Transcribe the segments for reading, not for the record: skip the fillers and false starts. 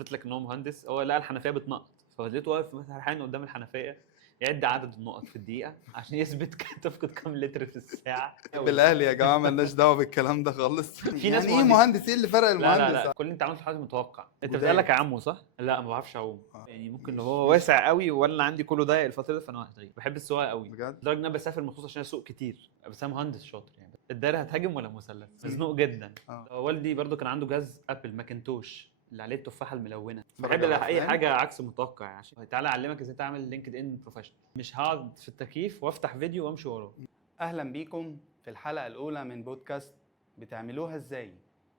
اثبت لك ان هو مهندس. هو لقى الحنفيه بتنقط، فلقيته واقف مثلا حين قدام الحنفيه يعد عدد النقط في الدقيقه عشان يثبت تفقد كام لتر في الساعه. بالاهلي يا جماعه مالناش دعوه بالكلام ده خالص. في ناس يعني ايه مهندس. مهندس؟ ايه اللي فرق لا لا المهندس؟ لا، كل اللي انت عملته في حياتك متوقع. انت جداد. بتقلك يا عمو صح؟ لا ما بعرفش اعوم. يعني ممكن لو هو مش واسع قوي ولا عندي كله ضيق الفتره دي فانا هتغير. بحب السواقه قوي بجد؟ لدرجه ان انا بسافر مخصوص عشان اسوق كتير. بس انا مهندس شاطر يعني. الدايره هتهاجم ولا مثلث؟ مزنوق جدا. والدي برضو كان عنده جهاز ابل ماكنتوش اللي عليه التفاحه الملونه. بحب اي حاجه عكس المتوقع عشان تعالى اعلمك ازاي تعمل لينكد ان بروفيشنال. مش هقعد في التكييف وافتح فيديو وامشي وراه. اهلا بيكم في الحلقه الاولى من بودكاست بتعملوها ازاي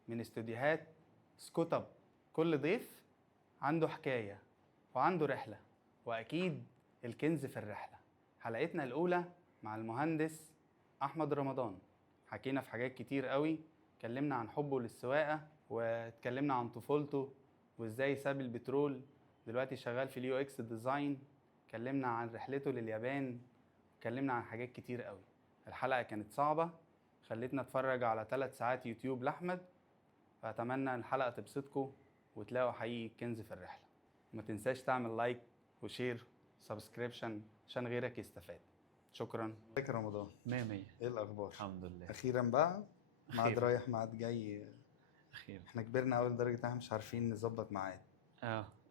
من استوديوهات سكوت اب. كل ضيف عنده حكايه وعنده رحله، واكيد الكنز في الرحله. حلقتنا الاولى مع المهندس احمد رمضان. حكينا في حاجات كتير قوي، اتكلمنا عن حبه للسواقه، واتكلمنا عن طفولته وازاي ساب البترول دلوقتي شغال في اليو اكس ديزاين. اتكلمنا عن رحلته لليابان، اتكلمنا عن حاجات كتير قوي. الحلقة كانت صعبة، خلتنا اتفرج على 3 ساعات يوتيوب لأحمد، فأتمنى الحلقة تبسطكم وتلاقوا حقيقي كنز في الرحلة. ما تنساش تعمل لايك وشير سبسكريبشن عشان غيرك يستفاد. شكرا. ازيك يا رمضان؟ 100 100. ايه الأخبار؟ الحمد لله. أخيرا بقى، ميعاد أخيراً. رايح ميعاد جاي. أخيرا. احنا كبرنا أوي لدرجة إن احنا مش عارفين نظبط ميعاد.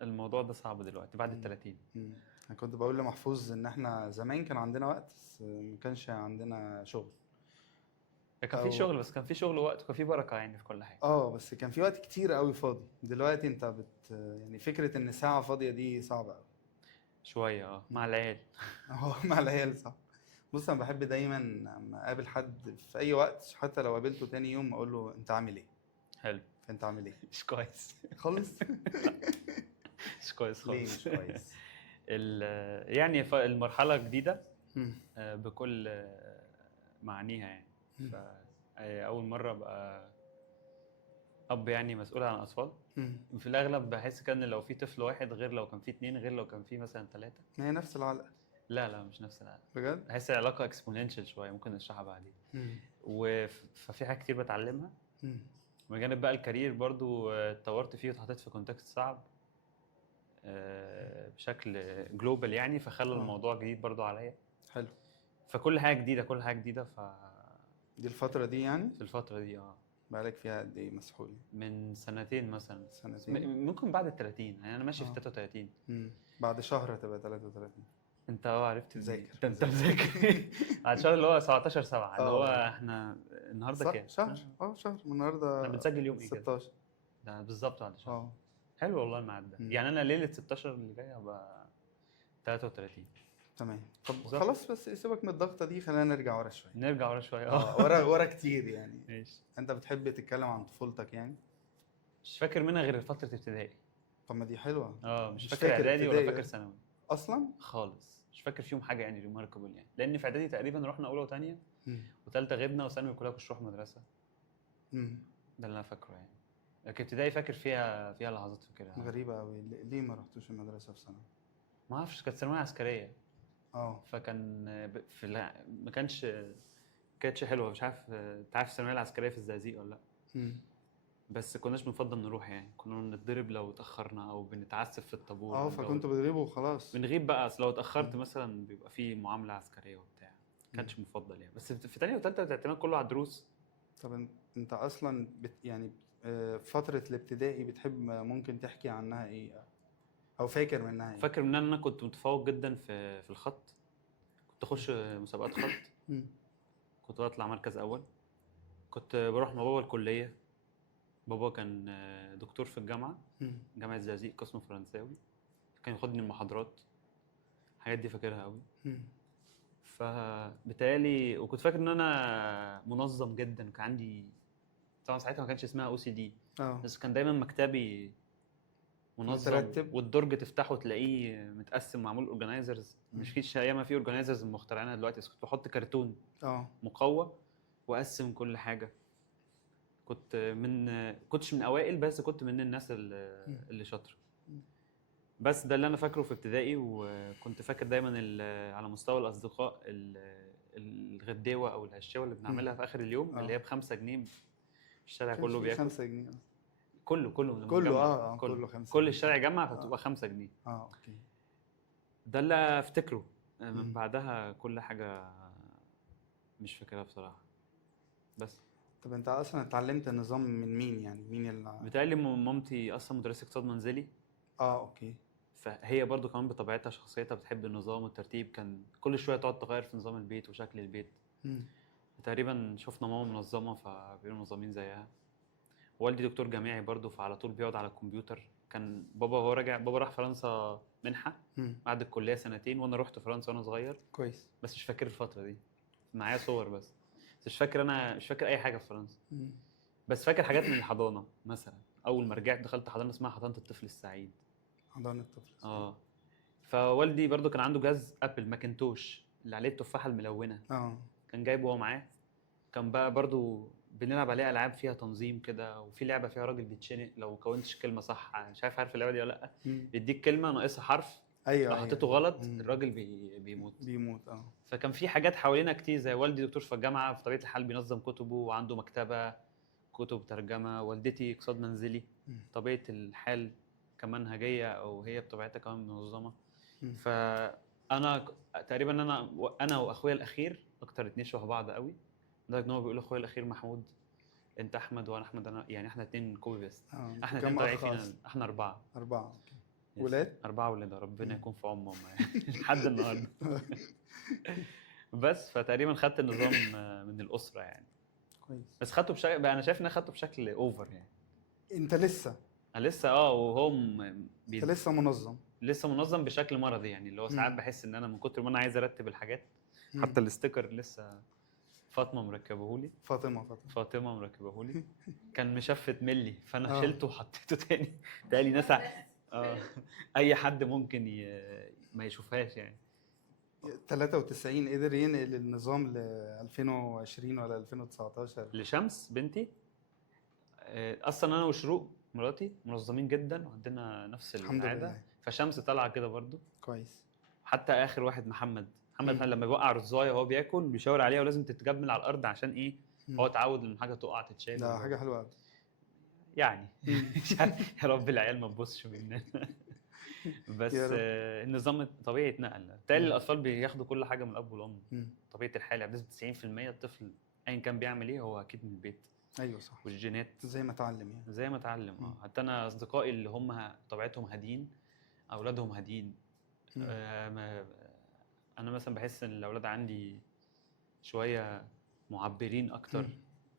الموضوع ده صعب دلوقتي بعد ال 30. أنا كنت بقول لمحفوظ إن احنا زمان كان عندنا وقت بس ما كانش عندنا شغل. كان في شغل، بس كان في شغل وقت وكان في بركه يعني في كل حاجه. بس كان في وقت كتير قوي فاضي. دلوقتي انت يعني فكرة ان ساعة فاضية دي صعبة قوي شويه مع العيال. مع العيال صح. بص انا بحب دايما لما اقابل حد في اي وقت، حتى لو قابلته تاني يوم، اقول له انت عامل ايه؟ حلو. انت عامل ايه؟ مش كويس خالص. مش كويس ليه خالص. مش كويس؟ يعني المرحله جديده بكل معانيها يعني. اول مره ابقى اب يعني مسؤول عن اطفال. في الاغلب بحس كان لو في طفل واحد غير لو كان في 2 غير لو كان في مثلا 3. هي نفس العلقة؟ لا مش نفس العلاقه بجد؟ بحس العلاقه اكسبوننشال شويه، ممكن نشرحها بعدين. ففي حاجات كتير بتعلمها. بجانب بقى الكارير برضو اتطورت فيه واتحطيت في كونتكست صعب بشكل جلوبال يعني، فخلى الموضوع جديد برضو عليا. حلو. فكل حاجه جديده كل حاجه جديده. دي الفترة دي يعني؟ في الفتره دي بقالك فيها قد ايه مسحول؟ من 2 مثلا. سنتين؟ ممكن بعد ال 30 يعني. انا ماشي في 33. بعد شهر هتبقى 33. انت عرفت مذاكر. انت مذاكر. على الشهر اللي هو 17/7 اللي هو احنا النهارده كام؟ شهر من النهارده. احنا بنسجل يوم ايه 16 ده بالظبط بعد شهر. حلو والله الميعاد ده. يعني انا ليله 16 اللي جايه هبقى 33. تمام. طب خلاص بس سيبك من الضغطه دي، خلينا نرجع ورا شويه. نرجع ورا شويه. ورا كتير يعني. ماشي. انت بتحب تتكلم عن طفولتك يعني؟ مش فاكر منها غير فتره ابتدائي. طب ما دي حلوه. مش فاكر اعدادي ولا فاكر ثانوي اصلا خالص. مش فاكر فيهم حاجه يعني ريماركبل يعني، لان في اعدادي تقريبا رحنا اولى وثانيه وثالثه غبنا، وثانوي كلها كنتش اروح مدرسه. ده اللي انا فاكره يعني. لكن ابتدائي فاكر فيها لحظات فاكرها غريبه قوي. ليه ما رحتوش المدرسه في ثانوي؟ ما اعرفش، كانت ثانويه عسكريه. فكان ما كانتش حلوه. مش عارف انت عارف الثانويه العسكريه في الزقازيق ولا لا؟ بس كناش بنفضل نروح يعني، كنا بنتضرب لو اتاخرنا او بنتعسف في الطابور. فكنتوا بتغيبوا وخلاص؟ بنغيب بقى، اصل لو اتاخرت مثلا بيبقى في معامله عسكريه وبتاع. كانش مفضل يعني. بس في ثانيه وثالثه الاعتماد كله على الدروس. طب انت اصلا يعني فتره الابتدائي بتحب ممكن تحكي عنها ايه او فاكر منها ايه؟ فاكر ان انا كنت متفوق جدا في الخط. كنت اخش مسابقات خط. كنت بطلع مركز اول. كنت بروح مع بابا الكليه. بابا كان دكتور في الجامعه، جامعه الزقازيق قسم فرنساوي. كان ياخدني المحاضرات. الحاجات دي فاكرها قوي. فبالتالي وكنت فاكر ان انا منظم جدا. كان عندي طبعا ساعتها ما كانش اسمها OCD، بس كان دايما مكتبي منظم مترتب، والدرج تفتحه تلاقيه متقسم معمول اورجانيزرز. مش فيش ايام في اورجانيزرز مخترعينها دلوقتي، بس كنت بحط كرتون مقوى واقسم كل حاجه. كنتش من اوائل، بس كنت من الناس اللي شاطره. بس ده اللي انا فاكره في ابتدائي. وكنت فاكر دايما على مستوى الاصدقاء الغداوه او الهشاوه اللي بنعملها في اخر اليوم اللي هي ب5 جنيه. الشارع كله بياكل. 5 جنيه كله من كله المجمع. كله 5 كل جنيه. الشارع يجمع فتبقى 5 جنيه. اوكي. ده اللي افتكره. من مم. بعدها كل حاجه مش فاكرها بصراحه. بس طب انت اصلا اتعلمت النظام من مين يعني؟ مين اللي بتهيألي مامتي اصلا مدرسه اقتصاد منزلي، اوكي. فهي برضو كمان بطبيعتها شخصيتها بتحب النظام والترتيب، كان كل شويه تقعد تغير في نظام البيت وشكل البيت. مم. تقريبا شفنا ماما منظمه فبيقولوا منظمين زيها. والدي دكتور جامعي برضو، فعلى طول بيقعد على الكمبيوتر. كان بابا هو راجع، بابا راح فرنسا منحه مم. بعد الكليه سنتين، وانا رحت فرنسا وانا صغير، كويس. بس مش فاكر الفتره دي. معايا صور بس مش فاكر، انا مش فاكر اي حاجه في فرنسا. مم. بس فاكر حاجات من الحضانه مثلا. اول ما رجعت دخلت حضانه اسمها حضانه الطفل السعيد. حضانة الطفل. اه. فوالدي برضو كان عنده جهاز ابل ماكنتوش اللي عليه التفاحه الملونه، كان جايبه هو معاه. كان بقى برضو بنلعب عليه العاب فيها تنظيم كده، وفي لعبه فيها راجل بيتشنق لو كونتش كلمه صح، مش عارف اللعبه دي ولا لا. مم. بيديك كلمه ناقصها حرف، ايوه لو حطيته ايوه. غلط مم. الراجل بيموت. بيموت. فكان في حاجات حوالينا كتير، زي والدي دكتور في الجامعه، في طبيعه الحال بينظم كتبه وعنده مكتبه كتب ترجمه. والدتي اقتصاد منزلي، مم. طبيعه الحال كمنهجيه او هي بطبيعتها كمان منظمه. مم. فانا تقريبا انا واخويا الاخير اكتر اتنين شبه بعض قوي، لدرجه ان هو بيقول اخويا الاخير محمود انت احمد وانا احمد، انا يعني احنا اتنين كوبي بيست. احنا اتنين كم طالعين اخ فينا، أصلاً؟ احنا 4. 4. اوكي. يس. ولاد؟ 4 ولاد، ربنا مم. يكون في عون ماما يعني لحد النهارده. بس فتقريبا خدت النظام من الاسره يعني. كويس. بس خدته بشكل بقى، انا شايف ان انا خدته بشكل اوفر يعني. انت لسه انا لسه وهو انت لسه منظم. لسه منظم بشكل مرضي يعني، اللي هو ساعات مم. بحس ان انا من كتر ما انا عايز ارتب الحاجات. مم. حتى الاستيكر لسه فاطمه مركبهولي، فاطمه. فاطمه مركبهولي. كان مشفت ملي فانا آه. شلته وحطيته تاني. تالي ناس اي حد ممكن ما يشوفهاش يعني. 93 قدر ينقل النظام ل 2020 ولا 2019؟ لشمس بنتي اصلا انا وشروق مراتي منظمين جدا وعندنا نفس الحمد العاده. لله. فشمس طالعه كده برضو. كويس. حتى اخر واحد محمد مم. لما بيوقع رزاية وهو بياكل بيشاور عليها ولازم تتجمل على الارض عشان ايه. مم. هو اتعود ان حاجه تقع تتشال. ده حاجه حلوه قوي يعني يا رب العيال ما تبصش مننا. بس يا رب. النظام طبيعي اتنقل. بالتالي الاطفال بياخدوا كل حاجه من الاب والام. طبيعه الحال يعني بنسبه 90% الطفل ايا كان بيعمل ايه هو اكيد من البيت. ايوه صح. والجينات زي ما اتعلم يعني. زي ما اتعلم. حتى انا اصدقائي اللي هم طبيعتهم هادين، اولادهم هادين. انا مثلا بحس ان الاولاد عندي شويه معبرين اكتر.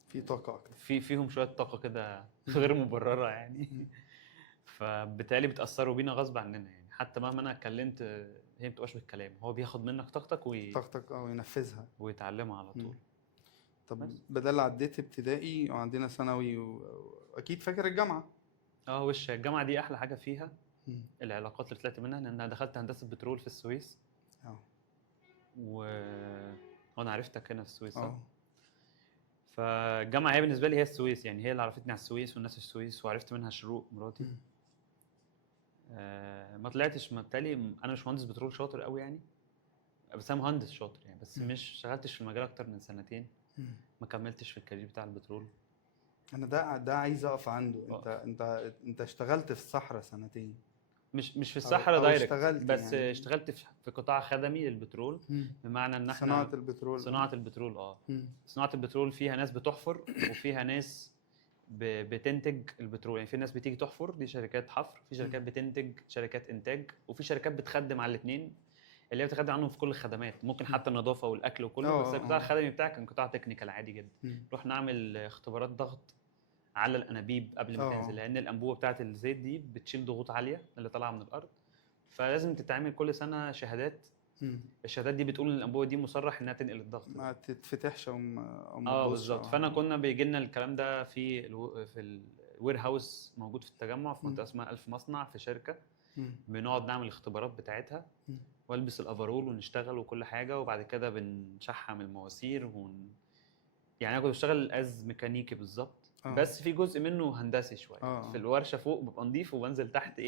في طاقه اكتر. فيهم شويه طاقه كده غير مبرره يعني. فبالتالي بتاثروا بينا غصب عننا يعني. حتى مهما انا اتكلمت هي ما بتبقاش بالكلام، هو بياخد منك طاقتك طاقتك وينفذها ويتعلمها على طول. طب بس. بدل عديت ابتدائي وعندنا ثانوي واكيد فاكر الجامعه. وش الجامعه دي احلى حاجه فيها العلاقات اللي طلعت منها، لان انا دخلت هندسه بترول في السويس. وانا عرفتك هنا في السويس. فالجامعه هي بالنسبه لي هي السويس يعني، هي اللي عرفتني على السويس والناس السويس، وعرفت منها شروق مراتي. ما طلعتش بالتالي انا مش مهندس بترول شاطر قوي يعني، بس انا مهندس شاطر يعني، بس مش اشتغلتش في المجال اكتر من سنتين. ما كملتش في الكارير بتاع البترول. انا ده عايز اقف عنده. انت اشتغلت في الصحراء سنتين. مش في الصحراء دايركت، بس يعني اشتغلت في قطاع خدمي للبترول. بمعنى ان احنا صناعه البترول. صناعه البترول فيها ناس بتحفر وفيها ناس بتنتج البترول يعني. في ناس بتيجي تحفر، دي شركات حفر، في شركات بتنتج، شركات انتاج، وفي شركات بتخدم على الاثنين اللي هي بتخدم عنهم في كل الخدمات، ممكن حتى النظافه والاكل وكله. بس القطاع الخدمي بتاعك كان قطاع تكنيكال عادي جدا. نروح نعمل اختبارات ضغط على الانابيب قبل ما تنزل، لان الانبوبه بتاعه الزيت دي بتشيل ضغوط عاليه اللي طالعه من الارض، فلازم تتعمل كل سنه شهادات. الشهادات دي بتقول ان الانبوبه دي مصرح انها تنقل الضغط، ما تتفتحش او بالظبط. فانا كنا بيجي لنا الكلام ده في الوير هاوس موجود في التجمع في منطقه اسمها 1000 مصنع في شركه. بنقعد نعمل الاختبارات بتاعتها والبس الافرول ونشتغل وكل حاجه، وبعد كده بنشحم المواسير يعني انا كنت بشتغل از ميكانيكي بالظبط. بس في جزء منه هندسي شويه. في الورشه فوق ببقى نضيف وبنزل تحت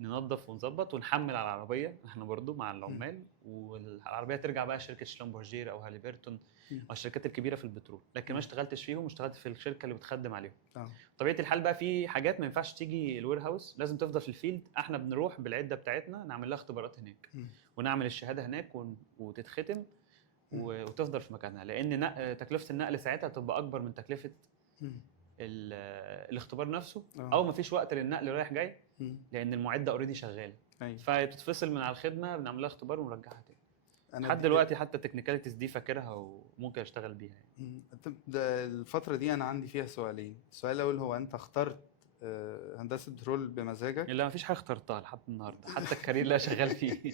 ننظف ونظبط ونحمل على العربيه احنا برضو مع العمال، والعربيه ترجع بقى شركه شلمبورجير او هاليبرتون او الشركات الكبيره في البترول، لكن ما اشتغلتش فيهم، اشتغلت في الشركه اللي بتخدم عليهم. طبيعه الحال بقى في حاجات ما ينفعش تيجي الوير هاوس، لازم تفضل في الفيلد. احنا بنروح بالعده بتاعتنا نعمل لها اختبارات هناك ونعمل الشهاده هناك وتتختم وتفضل في مكانها، لان تكلفه النقل ساعتها تبقى اكبر من تكلفه الاختبار نفسه، او مفيش وقت للنقل رايح جاي لان المعده اوريدي شغاله. فبتتفصل من على الخدمه، بنعمل لها اختبار ونرجعها تاني. لحد دلوقتي حتى التكنيكاليتيز دي فاكرها وممكن اشتغل بيها يعني. ده الفتره دي انا عندي فيها سؤالين. السؤال الاول هو انت اخترت هندسه بترول بمزاجك؟ لا مفيش حاجه اخترتها لحد النهارده، حتى الكارير اللي شغال فيه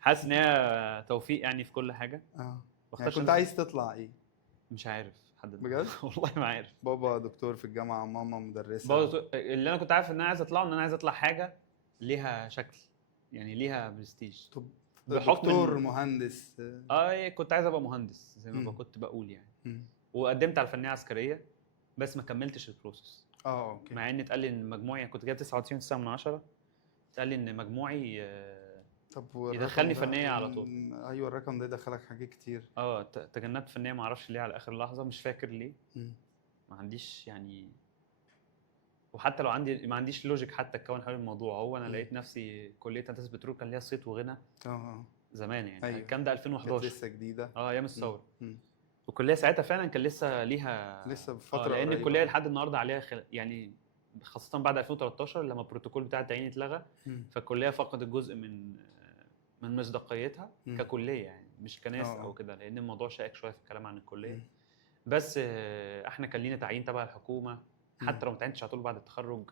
حاسس ان هي توفيق يعني في كل حاجه. يعني كنت عايز تطلع ايه؟ مش عارف حد بجد والله ما عارف. بابا دكتور في الجامعه، ماما مدرسه. بابا اللي انا كنت عارف ان انا عايز اطلعه ان انا عايز اطلع حاجه ليها شكل، يعني ليها برستيج. طب دكتور مهندس؟ كنت عايز ابقى مهندس زي ما كنت بقول يعني. وقدمت على فنيه عسكريه بس ما كملتش البروسس. اوكي. مع ان اتقال لي ان مجموعي كنت جايب 99.9 اتقال لي ان مجموعي طب يدخلني فنيه على طول. ايوه الرقم ده يدخلك حاجات كتير. تجنبت فنيه ما اعرفش ليه على اخر لحظه، مش فاكر ليه. ما عنديش يعني، وحتى لو عندي ما عنديش لوجيك حتى اتكون حول الموضوع. هو انا لقيت نفسي كليه هندسه بترول كان ليها صيت وغنى زمان يعني. أيوة. الكلام ده 2011 لسه جديده ايام الثوره. والكليه ساعتها فعلا كان لسه ليها بفتره لان الكليه لحد النهارده عليها يعني خاصه بعد 2013 لما البروتوكول بتاع التعيين اتلغى. فالكليه فقدت جزء من مصداقيتها ككليه يعني، مش كناس او كده، لان الموضوع شائك شويه في الكلام عن الكليه. بس احنا كان لينا تعيين تبع الحكومه، حتى لو ما تعينتش على طول بعد التخرج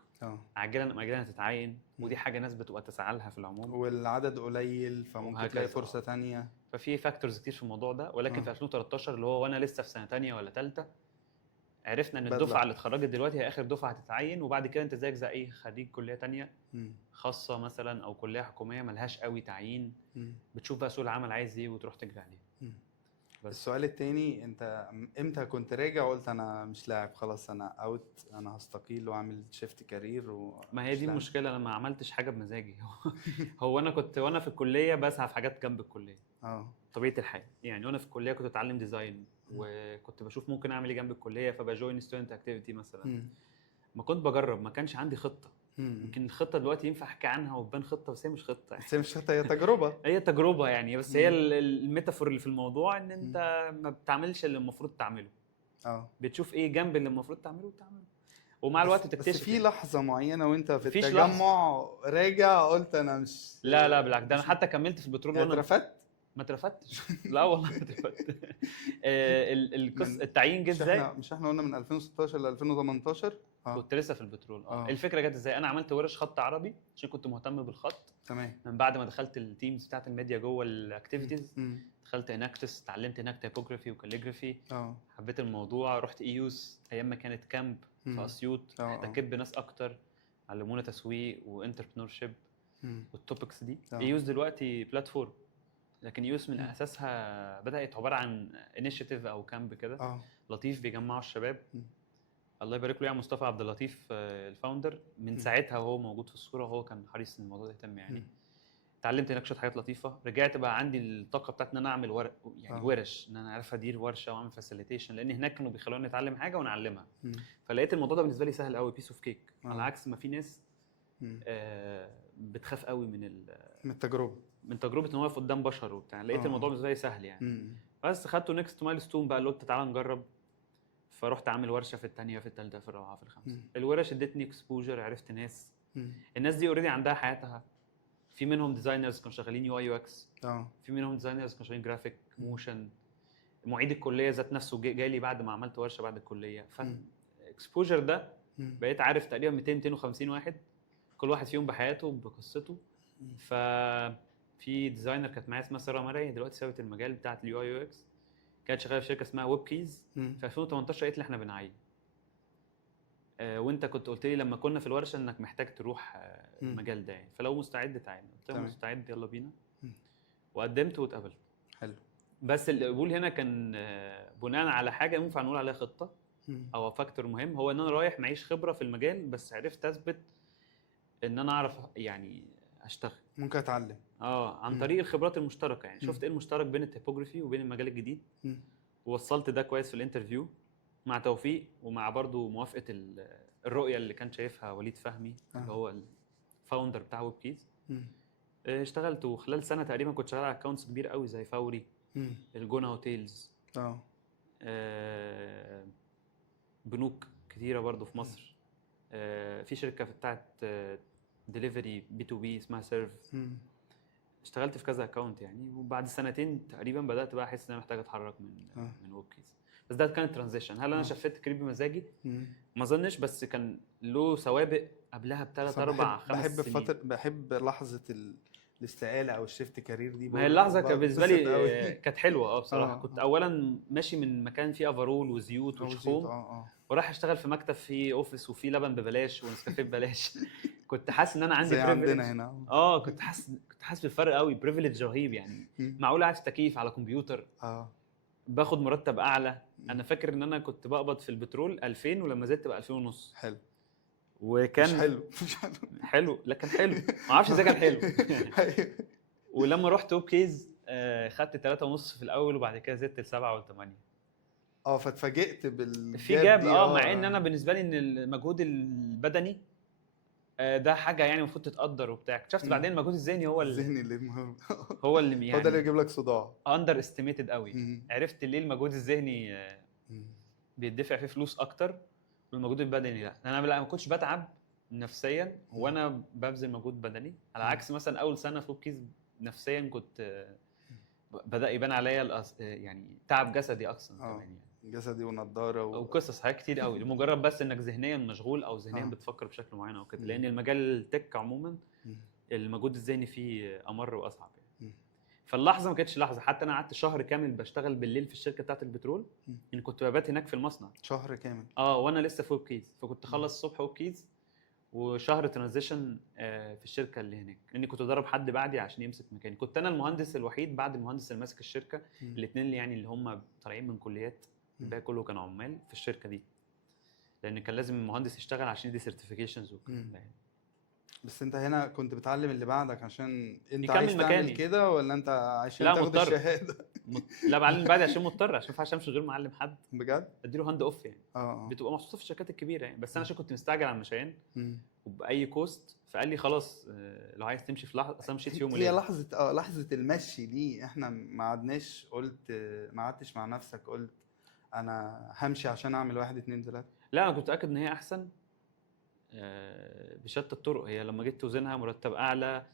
عاجلا ام اجلا هتتعين، ودي حاجه ناس بتبقى تسعى لها في العموم، والعدد قليل فممكن تلاقي فرصه ثانيه. ففي فاكتورز كتير في الموضوع ده. ولكن في 2013 اللي هو وانا لسه في سنه ثانيه ولا ثالثه عرفنا ان الدفعه اللي اتخرجت دلوقتي هي اخر دفعه هتتعين، وبعد كده انت زيك زي اي خريج كليه ثانيه خاصه مثلا او كليه حكوميه ملهاش قوي تعيين، بتشوف بقى سوق العمل عايز ايه وتروح تجري عليه. السؤال التاني، انت امتى كنت راجع وقلت انا مش لاعب خلاص، انا اوت، انا هستقيل واعمل شيفت كارير؟ ما هي دي المشكله، انا ما عملتش حاجه بمزاجي. هو انا كنت وانا في الكليه بسعى في حاجات جنب الكليه. طبيعه الحال يعني. وانا في الكليه كنت اتعلم ديزاين، وكنت بشوف ممكن اعمل ايه جنب الكليه، فبجوين ستودنت اكتيفيتي مثلا. ما كنت بجرب، ما كانش عندي خطه. يمكن الخطه دلوقتي ينفع احكي عنها وتبان خطه، بس هي مش خطه يعني. بس هي مش خطه، هي تجربه. هي تجربه يعني، بس هي الميتافور اللي في الموضوع ان انت ما بتعملش اللي المفروض تعمله. بتشوف ايه جنب اللي المفروض تعمله وتعمله، ومع الوقت تكتشف. بس في لحظه معينه وانت في التجمع راجع قلت انا مش. لا بالعكس، ده انا حتى كملت في البترول وانا اترفدت. ما اترفدتش. لا والله ما اترفدت. التعيين جه ازاي؟ مش احنا قلنا من 2016 ل 2018 كنت لسه في البترول. الفكره جت ازاي؟ انا عملت ورش خط عربي عشان كنت مهتم بالخط. تمام. من بعد ما دخلت التيمز بتاعت الميديا جوه الاكتيفيتيز، دخلت اناكتس، اتعلمت هناك تايبوجرافي وكاليجرافي. حبيت الموضوع، رحت ايوس ايام ما كانت كامب في اسيوط، احتكيت بناس اكتر علمونا تسويق وانتربرنور شيب والتوبكس دي. ايوس دلوقتي بلاتفورم، لكن يوس من اساسها بدات عباره عن انيشيتيف او كامب كده لطيف بيجمعوا الشباب. الله يبارك له يا مصطفى عبد اللطيف الفاوندر، من ساعتها وهو موجود في الصوره، وهو كان حريص ان الموضوع ده يتم يعني. اتعلمت هناك شويه حاجات لطيفه، رجعت بقى عندي الطاقه بتاعت ان انا اعمل ورش، ان انا عارف ادير ورشه واعمل فاسيليتيشن، لان هناك كانوا بيخلوني اتعلم حاجه ونعلمها. فلقيت الموضوع ده بالنسبه لي سهل قوي، بيس اوف كيك، على عكس ما في ناس بتخاف قوي من تجربه ان هو يقف قدام بشر وبتاع. لقيت الموضوع بالنسبه لي سهل يعني. بس خدته نيكست مايلستون بقى، اللي قلت تعالى نجرب. فرحت اعمل ورشه في الثانيه، في الثالثه، في الرابعه، في الخامسه. الورش ادتني اكسبوجر، عرفت ناس. الناس دي اوريدي عندها حياتها. في منهم ديزاينرز كانوا شغالين يو اي يو اكس، في منهم ديزاينرز كانوا شغالين جرافيك موشن. معيد الكليه ذات نفسه جاي لي بعد ما عملت ورشه بعد الكليه. فالاكسبوجر ده بقيت عارف تقريبا 250 واحد، كل واحد فيهم بحياته بقصته. في ديزاينر كانت معايا اسمها ساره مرعي، دلوقتي سابت المجال بتاعت اليو اي يو اكس، كانت شغاله في شركه اسمها ويب كيز. في 2018 قالت لي احنا بنعين، وانت كنت قلت لي لما كنا في الورشه انك محتاج تروح المجال ده يعني، فلو مستعد تعالى. قلت له مستعد، يلا بينا. وقدمت واتقبلت. حلو. بس القبول هنا كان بناء على حاجه ينفع نقول عليها خطه او فاكتور مهم، هو ان انا رايح معيش خبره في المجال، بس عرفت اثبت ان انا اعرف يعني اشتغل. ممكن اتعلم عن طريق الخبرات المشتركه يعني. شفت ايه المشترك بين التيبوجرافي وبين المجال الجديد، ووصلت ده كويس في الانترفيو مع توفيق ومع برضو موافقه الرؤيه اللي كان شايفها وليد فهمي اللي هو الفاوندر بتاع ويب كيز. اشتغلت، وخلال سنه تقريبا كنت شغال على اكونتس كبير قوي زي فوري، الجونه هوتيلز، بنوك كتيره برضو في مصر، في شركه بتاعت ديليفري بي تو بي اسمها سيرف. اشتغلت في كذا اكونت يعني. وبعد سنتين تقريبا بدات بقى احس ان انا محتاج اتحرك من ويب كيز. بس ده كان ترانزيشن. هل انا شفت كارير بمزاجي؟ ما اظنش، بس كان له سوابق قبلها بثلاث اربع خمس سنين. بحب لحظه الاستقاله او الشيفت كارير دي. ما هي اللحظه كانت بالنسبه لي كانت حلوه بصراحه. كنت اولا ماشي من مكان فيه افرول وزيوت وشحوم، وراح اشتغل في مكتب فيه اوفيس وفيه لبن ببلاش ونسكافيه ببلاش. كنت حاسس ان انا عندي بريفليج هنا. كنت حاسس بالفرق قوي، بريفليج رهيب يعني. معقول قاعد في تكييف على كمبيوتر، باخد مرتب اعلى. انا فاكر ان انا كنت بقبض في البترول 2000 ولما زدت بقى 2000 ونص. حلو. وكان مش حلو حلو لكن حلو، ما اعرفش ازاي كان حلو. ولما رحت ويب كيز خدت 3.5 في الاول، وبعد كده زدت ل7 و8. فاتفاجئت بالجاب في جاب مع ان انا بالنسبه لي ان المجهود البدني ده حاجه يعني المفروض تتقدر وبتاع. اكتشفت بعدين المجهود الذهني هو الذهني اللي مهم. هو اللي يعني هو ده اللي يجيب لك صداع. اندر استيميتد قوي. عرفت ليه المجهود الذهني بيدفع فيه فلوس اكتر والمجهود البدني لا. انا ما كنتش بتعب نفسيا وانا ببذل مجهود بدني، على عكس مثلا اول سنه في ويب كيز نفسيا كنت بدا يبان عليا يعني تعب جسدي اصلا كمان يعني. جسدي ونضاره وقصص حاجات كتير قوي لمجرد بس انك ذهنيا مشغول او ذهنيا بتفكر بشكل معين او كده. لان المجال التك عموما المجهود الذهني فيه امر واصعب يعني. فاللحظه ما كانتش لحظه. حتى انا قعدت شهر كامل بشتغل بالليل في الشركه بتاعه البترول، يعني كنت ببات هناك في المصنع شهر كامل. وانا لسه في ويب كيز. فكنت اخلص الصبح ويب كيز وشهر ترانزيشن في الشركه اللي هناك، لاني كنت ادرب حد بعدي عشان يمسك مكاني. كنت انا المهندس الوحيد بعد المهندس اللي ماسك الشركه، الاثنين اللي يعني اللي هم طالعين من كليات، الباقي كله كانوا عمال في الشركه دي، لان كان لازم المهندس يشتغل عشان يدي سيرتيفيكيشنز والكلام ده يعني. بس انت هنا كنت بتعلم اللي بعدك عشان انت عايز تعمل كده، ولا انت عشان تاخد الشهاده؟ لا بعلم بعدي عشان مضطر، عشان ما ينفعش امشي غير معلم حد بجد. اديله هاند اوف يعني. بتبقى مبسوطه في الشركات الكبيره يعني. بس انا عشان كنت مستعجل على المشيان وباي كوست، فقال لي خلاص لو عايز تمشي في لحظه. اصلا مشيت في يوم هي لحظه المشي دي احنا ما قعدناش ما قعدتش مع نفسك قلت انا همشي عشان اعمل 1 2 3؟ لا انا كنت متاكد ان هي احسن بشتى الطرق. هي لما جيت توزنها مرتب اعلى،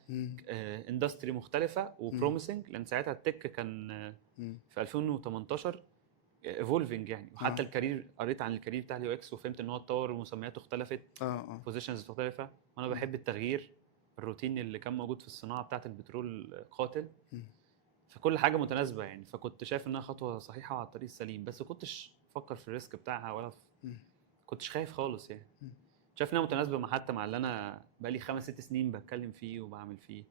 اندستري مختلفه وبروميسنج، لان ساعتها التك كان في 2018 ايفولفنج يعني. وحتى الكارير، قريت عن الكارير بتاع اليو اكس وفهمت ان هو اتطور ومسمياته اختلفت، بوزيشنز مختلفه. وانا بحب التغيير. الروتين اللي كان موجود في الصناعه بتاعه البترول قاتل، فكل حاجه متناسبه يعني. فكنت شايف انها خطوه صحيحه وعلى الطريق السليم، بس كنتش بفكر في الريسك بتاعها ولا كنتش خايف خالص يعني. شايف انها متناسبه حتى مع اللي انا بقالي 5 6 سنين بتكلم فيه وبعمل فيه،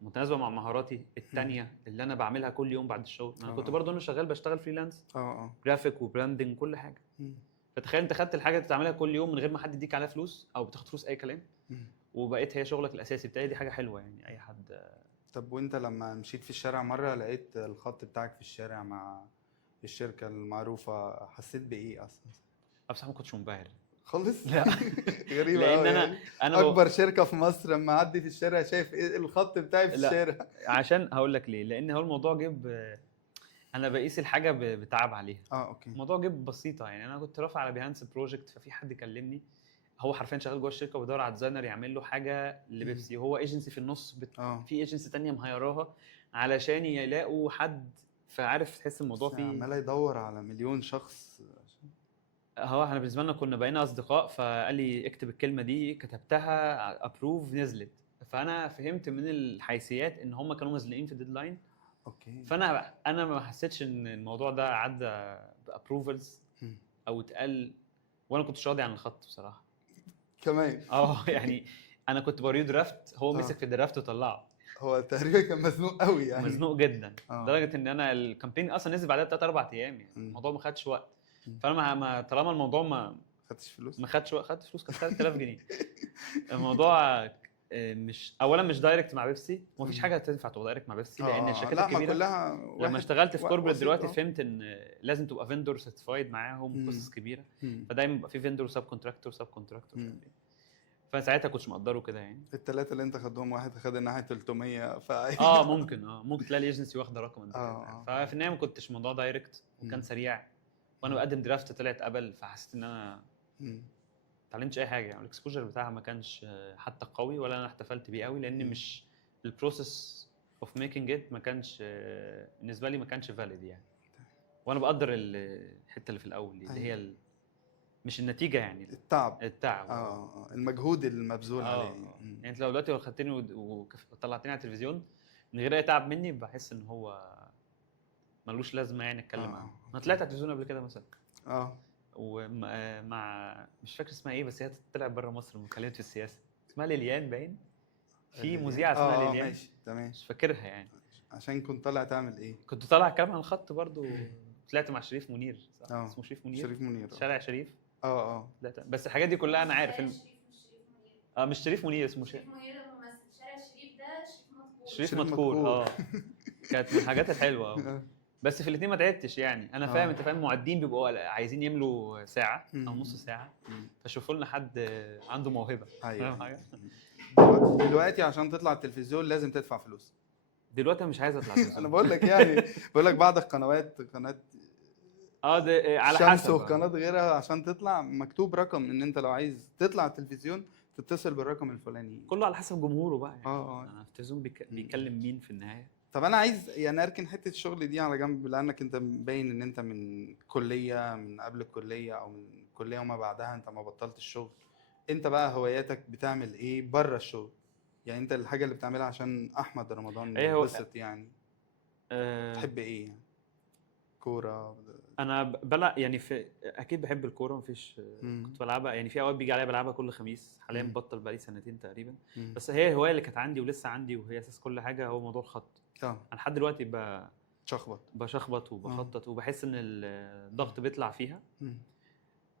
متناسبه مع مهاراتي التانية اللي انا بعملها كل يوم بعد الشغل. انا كنت برضه انا شغال بشتغل فريلانس، جرافيك وبراندنج كل حاجه. فتخيل انت خدت الحاجه اللي بتعملها كل يوم من غير ما حد يديك عليها فلوس او بتاخد فلوس اي كلام، وبقيت هي شغلك الاساسي. بتاعي دي حاجه حلوه يعني اي حد. طب وانت لما مشيت في الشارع مره لقيت الخط بتاعك في الشارع مع الشركه المعروفه، حسيت بايه اصلا؟ بصراحه ما كنتش منبهر خالص. لا غريبه لان يعني. انا اكبر شركه في مصر لما اعدي في الشارع شايف ايه الخط بتاعي في الشارع. عشان هقول لك ليه. لان هو الموضوع جيب، انا بقيس الحاجه بتعب عليها. اوكي. الموضوع جيب بسيطه يعني. انا كنت رافع على بيهانس بروجكت، ففي حد كلمني، هو حرفيا شغال جوه الشركه وبيدور على ديزاينر يعمل له حاجه لبيبسي. هو ايجنسي في النص في ايجنسي ثانيه مهيراها علشان يلاقوا حد. فعارف تحس الموضوع فيه عمال يدور على مليون شخص. هو احنا بالنسبه لنا كنا بقينا اصدقاء، فقال لي اكتب الكلمه دي، كتبتها ابروف نزلت. فانا فهمت من الحيثيات ان هم كانوا مزنقين في الديدلاين. اوكي. فانا ما حسيتش ان الموضوع ده عدى بابروفلز او اتقال، وانا كنتش راضي عن الخط بصراحه كمان. يعني انا كنت بوريه درافت، هو مسك في الدرافت وطلعه. هو تقريبا كان مزنوق قوي يعني. مزنوق جدا لدرجه ان انا الكامبين اصلا نزل بعدها 3 4 ايام يعني. الموضوع ما خدش وقت. فانا طالما الموضوع ما خدتش فلوس، ما خدش وقت، خدت فلوس كانت 3000 جنيه. الموضوع مش اولا مش دايركت مع بيبسي، ومفيش حاجه تنفع تبقى دايركت مع بيبسي لان الشركات لا، ما الكبيره كلها لما اشتغلت في كوربريت وسيط، دلوقتي فهمت ان لازم تبقى فيندور سيرتيفايد معاهم، قصص كبيره، فدايما بيبقى في فيندور سب كونتراكتور فساعتها كنتش مقدره كده يعني. الثلاثه اللي انت خدهم واحد خد الناحيه 300 ممكن تلاقي الايجنسي واخده رقم قد كده. ففي النهايه ما كنتش موضوع دايركت وكان سريع، وانا بقدم درافت طلعت قبل، فحسيت ان انا ما اتعلمتش اي حاجه يعني. الاكسبوجر بتاعها ما كانش حتى قوي ولا انا احتفلت بيه قوي، لان مش البروسيس اوف ميكينج ات ما كانش بالنسبه لي ما كانش فاليد يعني. وانا بقدر الحته اللي في الاول اللي هي مش النتيجه يعني، التعب المجهود المبذول عليه يعني. انت لو دلوقتي خدتني وطلعتني على التلفزيون من غير اي تعب مني، بحس ان هو ملوش لازمه يعني اتكلم عنه. انا طلعت على التلفزيون قبل كده مثلا ومع مش فاكر اسمها ايه، بس هي طلعت بره مصر واتكلمت في السياسه، اسمها ليليان باين، في مذيعه اسمها ليليان ماشي تمام، مش فاكرها يعني. عشان كنت طالع تعمل ايه؟ كنت طالع اتكلم عن الخط برضو، طلعت مع شريف منير صح؟ اسمه شريف منير شارع شريف. بس الحاجات دي كلها انا عارف مش شريف منير، اسمه شريف منير الممثل. شارع شريف ده شريف مدكور كانت من الحاجات الحلوه بس في الاثنين ما تعبتش يعني. انا فاهم انت فاهم، معدين بيبقوا عايزين يملوا ساعه او نص ساعه، فشوفوا لنا حد عنده موهبه. فاهم حاجه؟ دلوقتي عشان تطلع التلفزيون لازم تدفع فلوس. دلوقتي انا مش عايز اطلع التلفزيون. انا بقول لك يعني بقول لك بعض القنوات قناه ده على شمس حسب وقناه غيرها عشان تطلع مكتوب رقم ان انت لو عايز تطلع التلفزيون تتصل بالرقم الفلاني. كله على حسب جمهوره بقى يعني. التلفزيون بيكلم مين في النهايه. طب انا عايز يعني اركن حته الشغل دي على جنب، لانك انت باين ان انت من كليه، من قبل الكليه او من الكليه وما بعدها انت ما بطلت الشغل. انت بقى هواياتك بتعمل ايه بره الشغل؟ يعني انت الحاجه اللي بتعملها عشان احمد رمضان ينبسط يعني تحب ايه يعني؟ كوره؟ انا يعني اكيد بحب الكوره، مفيش كنت بلعبها يعني، في اوقات بيجي عليا بلعبها كل خميس. حاليا بطل بقالي سنتين تقريبا. بس هي الهوايه اللي كانت عندي ولسه عندي وهي اساس كل حاجه، هو موضوع الخط. انا لحد دلوقتي بشخبط وبخطط وبحس ان الضغط بيطلع فيها.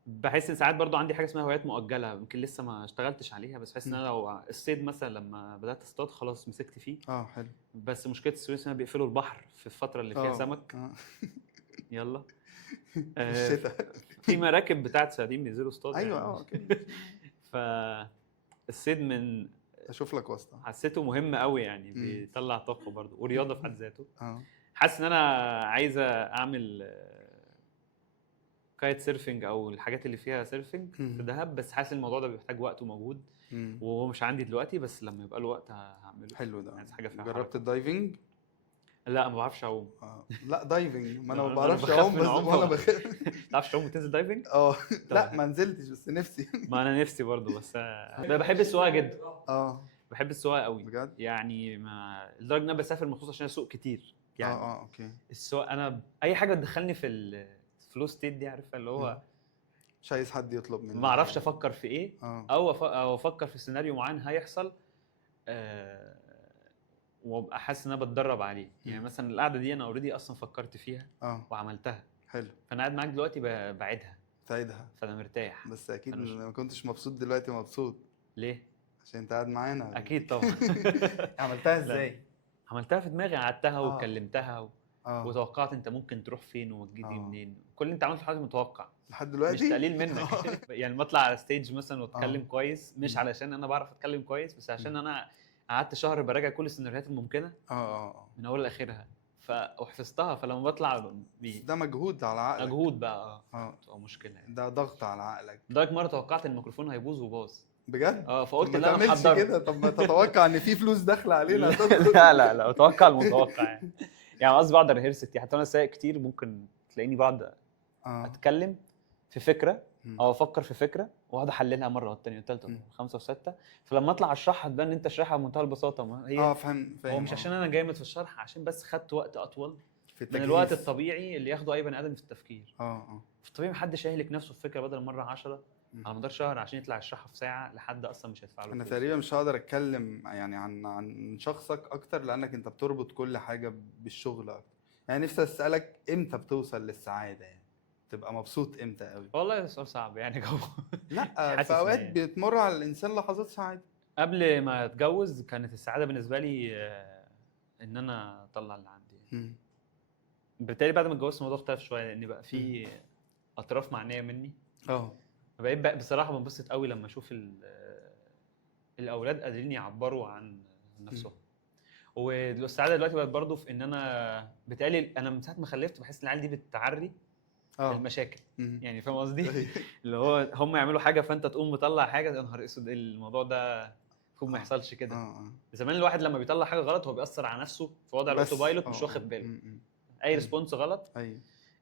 بحس ان ساعات برضو عندي حاجه اسمها هوايات مؤجله، يمكن لسه ما اشتغلتش عليها، بس بحس ان انا لو الصيد مثلا لما بدات اصطاد خلاص مسكت فيه. حلو. بس مشكله السويس انها بيقفلوا البحر في الفتره اللي فيها سمك. يلا الشتاء في مراكب بتاعت صيادين بينزلوا اصطاد. اوكي. فالصيد من اشوف لك واسطه حسيته مهم قوي يعني، بيطلع طاقه برضو ورياضه في حد ذاته. حاسس ان انا عايزه اعمل كايت سيرفنج او الحاجات اللي فيها سيرفنج في دهب، بس حاسس الموضوع ده بيحتاج وقت ومجهود وهو مش عندي دلوقتي، بس لما يبقى له وقت هعمله. حلو ده. عايز حاجه فيها جربت الدايفنج؟ لا ما بعرفش اعوم. لا دايفنج، ما انا ما بعرفش اعوم بس انا بخاف. ما تعرفش تعوم وتنزل دايفنج؟ لا ما نزلتش بس نفسي. ما انا نفسي برضو، بس بحب السواقه جدا. بحب السواقه قوي بجد يعني، لدرجه ان انا بسافر مخصوص عشان اسوق كتير يعني. اوكي. السواقه انا اي حاجه تدخلني في الفلو ستيت دي، عارفه اللي هو مش عايز حد يطلب مني، ما اعرفش افكر في ايه او افكر في سيناريو معين هيحصل وابقى حاسس ان انا بتدرب عليه. يعني مثلا القعده دي انا اوريدي اصلا فكرت فيها وعملتها. حلو. فانا قاعد معاك دلوقتي بعيدها تعيدها، فانا مرتاح. بس اكيد ما كنتش مبسوط دلوقتي. مبسوط ليه؟ عشان انت قاعد معانا. اكيد طبعا. عملتها ازاي؟ عملتها في دماغي، قعدتها وكلمتها وتوقعت انت ممكن تروح فين وتجيبي منين. كل اللي انت عملته حاجه متوقع لحد دلوقتي، مش تقليل منك. يعني بطلع على ستيج مثلا واتكلم كويس، مش علشان انا بعرف اتكلم كويس، بس عشان انا قعدت شهر براجع كل السيناريوهات الممكنه من اول لاخرها وحفظتها. فلما بطلع ده مجهود على عقلك. مجهود بقى او مشكله يعني. ده ضغط على عقلك. لدرجه مره توقعت ان الميكروفون هيبوظ وباظ بجد. فقلت لا انا محضر كده. طب ما تتوقع ان في فلوس داخله علينا. لا اتوقع المتوقع يعني قصدي بقعد ريهرس كتير. حتى انا سايق كتير ممكن تلاقيني بقعد اتكلم في فكره او افكر في فكره واقعد احللها مره والثانيه والثالثه والخامسه والسادسه، فلما اطلع اشرحها تبان ان انت شارحها بمنتهى البساطه. ما هي فاهم. هو مش عشان انا جامد في الشرح، عشان بس خدت وقت اطول من الوقت الطبيعي اللي ياخده اي بني ادم في التفكير. في الطبيعي محدش هيهلك نفسه في فكره بدل مره 10 على مدار شهر عشان يطلع يشرحها في ساعه لحد اصلا مش هيدفع له. انا تقريبا مش هقدر اتكلم يعني عن شخصك اكتر، لانك انت بتربط كل حاجه بالشغل اكتر. يعني نفسي اسالك امتى بتوصل للسعاده؟ يعني تبقى مبسوط امتى قوي؟ والله ده سؤال صعب يعني. لا في اوقات بتمر على الانسان لحظات سعاده. قبل ما اتجوز كانت السعاده بالنسبه لي ان انا اطلع اللي عندي. بالتالي بعد ما اتجوزت الموضوع اختلف شويه، لان بقى في اطراف معنيه مني. بقيت بصراحه بنبسط قوي لما اشوف الاولاد قادرين يعبروا عن نفسهم. والسعاده دلوقتي بقت برضو في ان انا بالتالي انا من ساعه ما خلفت بحس ان العيال دي بتعري المشاكل. يعني فاهم قصدي؟ اللي هو هم يعملوا حاجه فانت تقوم مطلع حاجه، يا نهار اسود الموضوع ده المفروض ما يحصلش كده. زمان الواحد لما بيطلع حاجه غلط هو بيأثر على نفسه في وضع الاوتو بايلوت، مش واخد باله. اي ريسبونس غلط،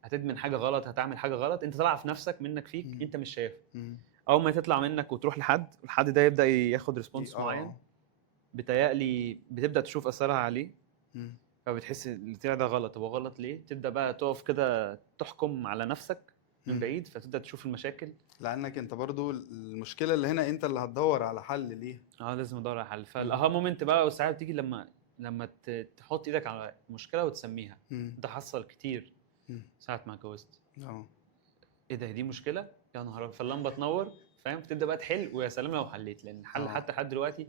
هتدمن حاجه غلط، هتعمل حاجه غلط، انت طالعه في نفسك منك فيك، انت مش شايف. اول ما تطلع منك وتروح الحد ده يبدا ياخد ريسبونس معين، بتهيألي بتبدا تشوف اثرها عليه. فبتحس البتاع ده غلط، هو غلط ليه؟ تبدا بقى تقف كده تحكم على نفسك من بعيد، فتبدا تشوف المشاكل، لانك انت برضو المشكله اللي هنا انت اللي هتدور على حل ليه. لازم ادور على حل. فالاها مومنت بقى والساعه بتيجي لما تحط ايدك على مشكله وتسميها. ده حصل كتير ساعه ما اتجوزت. ايه ده، دي مشكله، يا نهار ابيض، فاللمبه تنور، فاهم؟ تبدا بقى تحل، ويا سلام لو حليت، لان الحل حتى لحد دلوقتي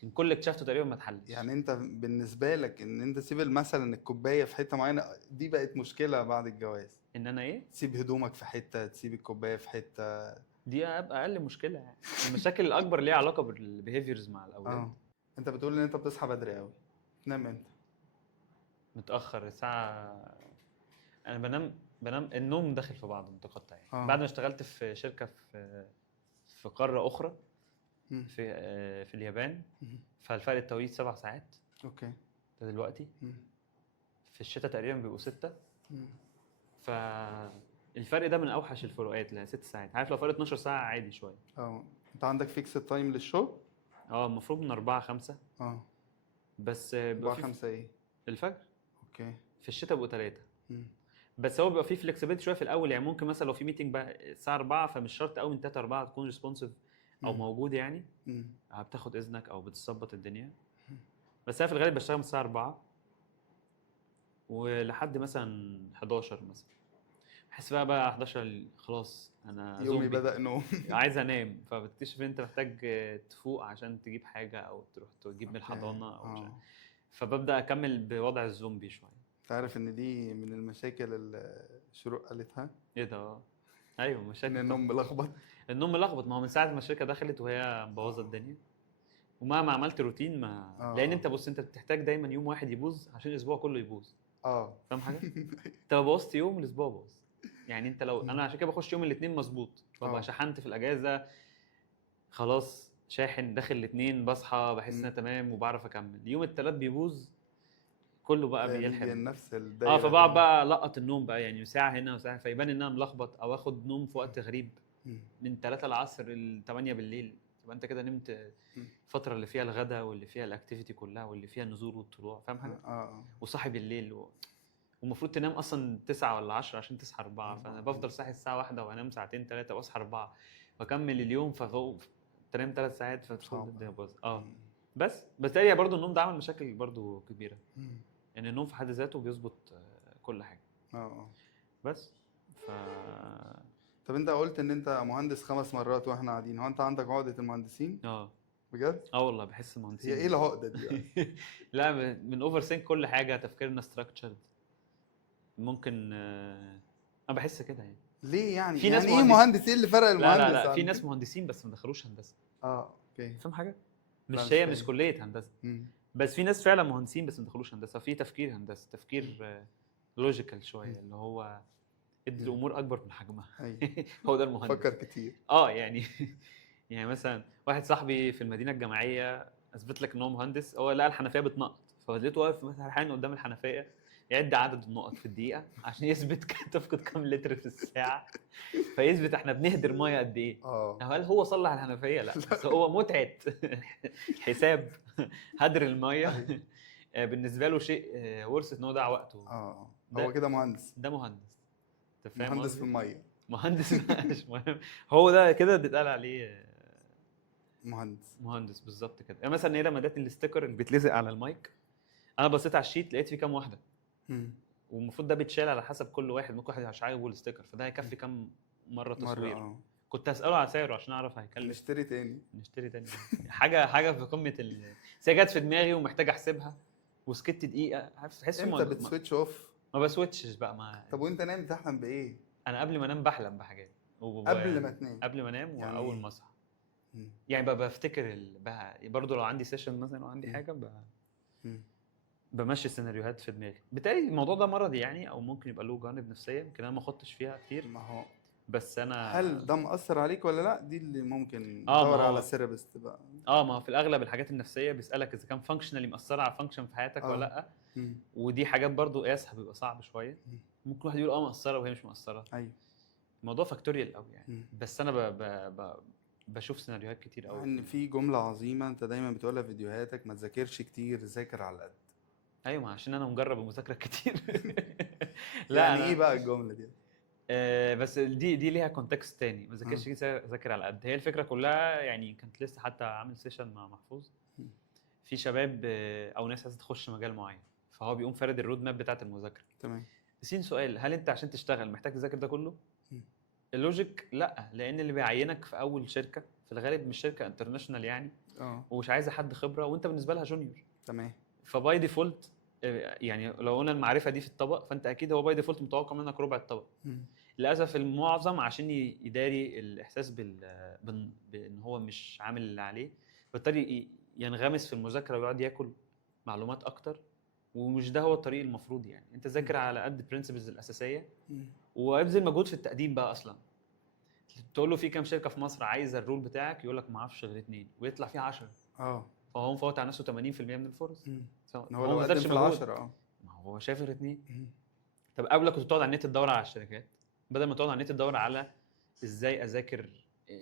كان كل اكتشافته تقريبا ما اتحلش. يعني انت بالنسبه لك ان انت تسيب مثلا الكوبايه في حته معينه، دي بقت مشكله بعد الجواز؟ ان انا ايه؟ تسيب هدومك في حته، تسيب الكوبايه في حته، دي اقل مشكله يعني. المشاكل الاكبر ليها علاقه بالبيهيفيرز مع الاولاد. انت بتقول ان انت بتصحى بدري قوي، تنام امتى؟ متاخر الساعه، انا بنام النوم داخل في بعض متقطع يعني. بعد ما اشتغلت في شركه في قاره اخرى، في اليابان، فالفرق التوقيت 7 ساعات. اوكي. ده دلوقتي في الشتاء تقريبا بيبقوا 6. فالفرق ده من اوحش الفروقات، ل 6 ساعات. عارف لو فرق 12 ساعه عادي شويه. انت عندك فيكس تايم للشغل؟ المفروض من 4 5. بس 4 5 ايه؟ الفجر. اوكي. في الشتاء بيبقوا 3. بس هو بيبقى فيه فلكسبيتي شويه في الاول، يعني ممكن مثلا لو في ميتنج بقى الساعه 4، فمش شرط قوي من 3 4 تكون ريسبونسيف او موجود يعني. بتاخد اذنك او بتظبط الدنيا. بس انا في الغالب بشتغل من الساعه 4 ولحد مثلا 11 مثلا. بحس بقى 11 خلاص انا يومي بدأ نوم. عايز انام. فبتكتشف انت محتاج تفوق عشان تجيب حاجه او تروح تجيب من الحضانه او مش عارف. فببدا اكمل بوضع الزومبي شويه. انت عارف ان دي من المشاكل اللي شروق قالتها؟ ايه ده؟ ايوه مشاكل. ان النوم ملخبط. النوم ملخبط، ما هو من ساعه ما الشركه دخلت وهي مبوظه الدنيا. ومهما عملت روتين ما لان انت بص، انت بتحتاج دايما يوم واحد يبوظ عشان الاسبوع كله يبوظ. فاهم حاجه؟ انت لو بوظت يوم الاسبوع باظ. يعني انت لو انا عشان كده بخش يوم الاثنين مظبوط، ببقى شحنت في الاجازه خلاص، شاحن داخل الاثنين، بصحى بحس ان انا تمام وبعرف اكمل. يوم الثلاث بيبوظ كله بقى بيلحق نفس الدايره. فبقعد بقى لقط النوم بقى، يعني ساعه هنا وساعه، فيبان ان انا ملخبط او اخد نوم في وقت غريب من 3 العصر ل 8 بالليل. يبقى انت كده نمت الفتره اللي فيها الغداء واللي فيها الاكتيفيتي كلها واللي فيها النزول والطلوع، فاهم حاجه؟ وصاحي بالليل والمفروض تنام اصلا 9 ولا 10 عشان تصحى 4. فانا بفضل صاحي الساعه 1 وانام ساعتين 3 واصحى 4 واكمل اليوم. تنام 3 ساعات فتدخل الدنيا باظ. بس تقريبا برضو النوم ده عمل مشاكل برضو كبيره. يعني النوم في حد ذاته بيظبط كل حاجه. بس طب انت قلت ان انت مهندس 5 مرات واحنا قاعدين، هو انت عندك عقده المهندسين؟ بجد؟ والله بحس المهندسين. هي ايه العقده دي؟ لا من اوفر سينك كل حاجه، تفكيرنا ستراكشرد. ممكن انا بحس كده يعني. ليه يعني؟ في ناس ايه مهندس؟ ايه اللي فرق المهندس؟ لا في ناس مهندسين بس ما دخلوش هندسه. اوكي. فاهم حاجه؟ مش كليه هندسه. بس في ناس فعلا مهندسين بس ما دخلوش هندسه. في تفكير هندسه، تفكير لوجيكال شويه، اللي هو ادي الامور اكبر من حجمها. هو ده المهندس. فكر كتير. يعني يعني مثلا واحد صاحبي في المدينه الجامعيه اثبت لك ان هو مهندس. هو لقى الحنفيه بتنقط، فوديته واقف مثلا حين قدام الحنفيه يعد عدد النقط في الدقيقه عشان يثبت تفقد كام لتر في الساعه، فيثبت احنا بنهدر ميه قد ايه. هل هو صلح الحنفيه؟ لا، بس هو متعه حساب هدر الميه بالنسبه له شيء ورث ان هو ضيع وقته. هو كده مهندس. ده مهندس. انت فاهم؟ مهندس في الميه. مهندس مش مهم. هو ده كده بيتقال عليه مهندس بالظبط كده. يعني مثلا لما ادتني الستيكر اللي بيتلزق على المايك، انا بصيت على الشيت لقيت فيه كام واحده. والمفروض ده بيتشال على حسب كل واحد. ممكن واحد مش عاجبه الستيكر، فده هيكفي كام مره تصوير. كنت هساله على سعره عشان اعرف هيكلف. نشتري تاني. نشتري تاني. حاجه في قمه بس هي جت في دماغي ومحتاج احسبها وسكت دقيقه. عارف تحس امتى بتسويتش اوف؟ ما بسويتشش بقى. ما طب وانت نايم بتحلم بايه؟ انا قبل ما انام بحلم بحاجات قبل ما تنام؟ قبل ما انام يعني واول إيه؟ ما اصحى يعني بقى بفتكر برضه لو عندي سيشن مثلا او عندي حاجه بمشي السيناريوهات في دماغي. بالتالي الموضوع ده مرضي يعني، او ممكن يبقى له جانب نفسيه يمكن انا ما خدتش فيها كتير. ما هو بس انا هل ده مأثر عليك ولا لا؟ دي اللي ممكن ما ندور هو- على ثيرابيست بقى. ما هو في الاغلب الحاجات النفسيه بيسالك اذا كان فانكشنالي مأثره على فانكشن في حياتك ولا لا. ودي حاجات برضو قياسها بيبقى صعب شويه. ممكن واحد يقول مأثره وهي مش مأثره. ايوه. الموضوع فاكتوريال قوي يعني. بس انا بشوف سيناريوهات كتير قوي. ان في جمله عظيمه انت دايما بتقولها في فيديوهاتك: ما تذاكرش كتير، ذاكر على القد. ايوه، ما عشان انا مجرب المذاكره كتير. لا يعني ايه بقى الجمله دي؟ بس دي ليها كونتكست تاني. ما ذاكرش كتير، ذاكر على قد. هي الفكره كلها يعني. كانت لسه حتى عامل سيشن مع محفوظ في شباب او ناس عايزه تخش مجال معين، فهو بيقوم فارد الرود ماب بتاعه المذاكره. تمام. بسين سؤال: هل انت عشان تشتغل محتاج تذاكر ده كله؟ اللوجيك لا، لان اللي بيعينك في اول شركه في الغالب مش شركه انترناشونال يعني. ومش عايزه حد خبره وانت بالنسبه لها جونيور. تمام. فباي ديفولت يعني لو قلنا المعرفه دي في الطبق، فانت اكيد هو باي ديفولت متوقع منك ربع الطبق. للاسف المعظم عشان يداري الاحساس بان هو مش عامل اللي عليه، بالتالي ينغمس في المذاكره ويقعد ياكل معلومات اكتر. ومش ده هو الطريق المفروض يعني. انت ذاكر على قد البرنسبلز الاساسيه وابذل مجهود في التقديم بقى. اصلا تقول له في كام شركه في مصر عايزه الرول بتاعك، يقول لك ما اعرفش غير 2 ويطلع فيه 10. فهو مفوت على نفسه 80% من الفرص. هو لو قدم في ال10 ما هو شايف غير 2. طب قبل كنت تقعد على النت تدور على الشركات، بدل ما تقعد على النت تدور على ازاي اذاكر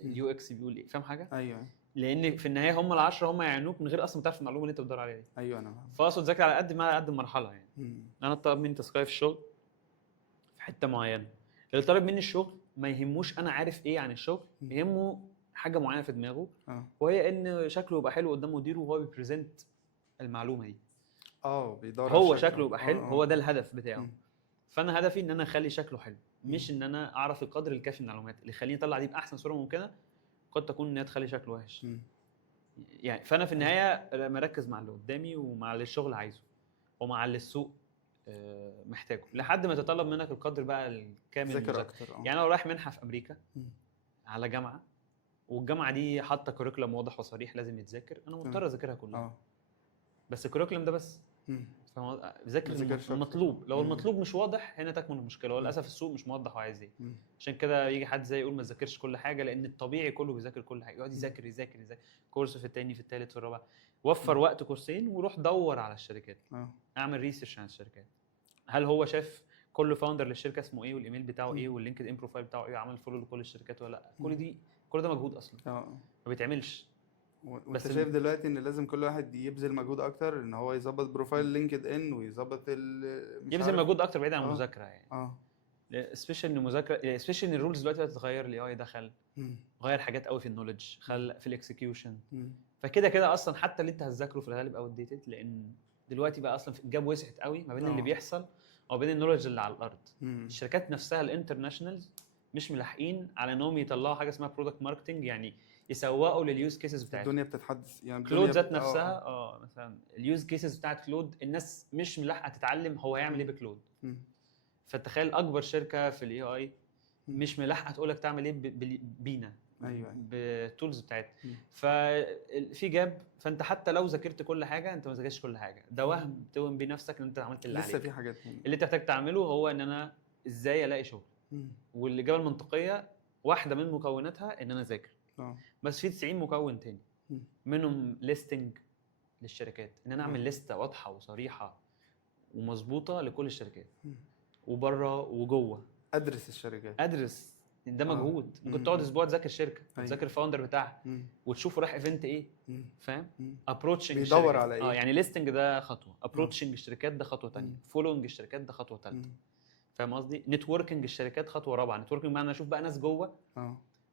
يو اكس بيقول ايه. فاهم حاجه؟ ايوه. لان في النهايه هم ال10 هم يعينوك من غير اصلا ما تعرف المعلومه اللي انت بتدور عليها دي. ايوه انا فاهم. فاقصد ذاكر على قد ما قد المرحله يعني. انا طلب مني تسقيه في الشغل في حته معينه، اللي طالب مني الشغل ما يهموش انا عارف ايه عن الشغل، يهمه حاجه معينه في دماغه وهي ان شكله يبقى حلو قدام مديره وهو بيبريزنت المعلومه دي. بيدور هو شكله يبقى حلو. هو ده الهدف بتاعه. فانا هدفي ان انا اخلي شكله حلو، مش ان انا اعرف القدر الكافي من المعلومات اللي يخليني اطلع دي باحسن صوره ممكنه. قد تكون ان هي تخلي شكله وحش يعني. فانا في النهايه مركز مع اللي قدامي ومع اللي الشغل عايزه ومع اللي السوق محتاجه، لحد ما يتطلب منك القدر بقى الكامل من المذاكره. يعني لو رايح منحه في امريكا على جامعه والجامعه دي حاطه كوريكولم واضح وصريح لازم يتذاكر، انا مضطر اذاكرها كلها. بس الكوريكولم ده بس. ذاكر المطلوب. لو المطلوب مش واضح هنا تكمن المشكله. وللاسف السوق مش موضح هو عايز ايه. عشان كده يجي حد زي يقول ما تذاكرش كل حاجه، لان الطبيعي كله بيذاكر كل حاجه. يقعد يذاكر يذاكر يذاكر كورس في الثاني في الثالث في الرابع. وفر وقت كورسين وروح دور على الشركات. اعمل ريسيرش عن الشركات. هل هو شاف كل فاوندر للشركه اسمه ايه والايميل بتاعه ايه واللينكد ان بروفايل بتاعه ايه وعمل فولو لكل الشركات ولا لا؟ كل ده مجهود اصلا ما بيتعملش. بس شايف دلوقتي ان لازم كل واحد يبذل مجهود اكتر ان هو يظبط بروفايل لينكد ان ويظبط يبذل مجهود اكتر بعيد عن المذاكره يعني. سبيشال ان المذاكره سبيشال ان الرولز دلوقتي بتتغير. الاي اي دخل غير حاجات قوي في النولج، خل في الاكسكيوشن. فكده كده اصلا حتى اللي انت هتذاكره في الغالب اوت ديتد، لان دلوقتي بقى اصلا الجاب وسعت قوي ما بين اللي بيحصل وبين النولج اللي على الارض. الشركات نفسها الانترناشونالز مش ملاحقين على انهم يطلعوا حاجه اسمها برودكت ماركتنج، يعني يسوقوا لليوز كيسز بتاعتهم. الدنيا بتتحدث يعني. كلود ذات نفسها مثلا اليوز كيسز بتاعت كلود الناس مش ملاحقه تتعلم هو هيعمل ايه بكلود. فتخيل اكبر شركه في الاي اي مش ملاحقه تقول لك تعمل ايه بينا. ايوه. بالتولز بتاعتها. ففي جاب. فانت حتى لو ذاكرت كل حاجه انت ما ذاكرتش كل حاجه. ده وهم توهم بيه نفسك ان انت عملت اللي عليك. لسه في حاجات اللي انت محتاج تعمله هو ان انا ازاي الاقي شغل. والاجابه المنطقيه واحده من مكوناتها ان انا اذاكر. بس في 90 مكون تاني منهم ليستنج للشركات، ان انا اعمل لسته واضحه وصريحه ومظبوطه لكل الشركات وبره وجوه. ادرس الشركات. ادرس ده مجهود. ممكن تقعد اسبوع تذاكر شركه وتذاكر الفاوندر بتاعها وتشوفه رايح ايفنت ايه. فاهم؟ ابروتشنج بيدور على ايه. يعني ليستنج ده خطوه، ابروتشنج الشركات ده خطوه ثانيه، فولوينج الشركات ده خطوه ثالثه. فاهم قصدي؟ نتوركينج الشركات خطوه رابعه. نتوركينج معناه اشوف بقى ناس جوه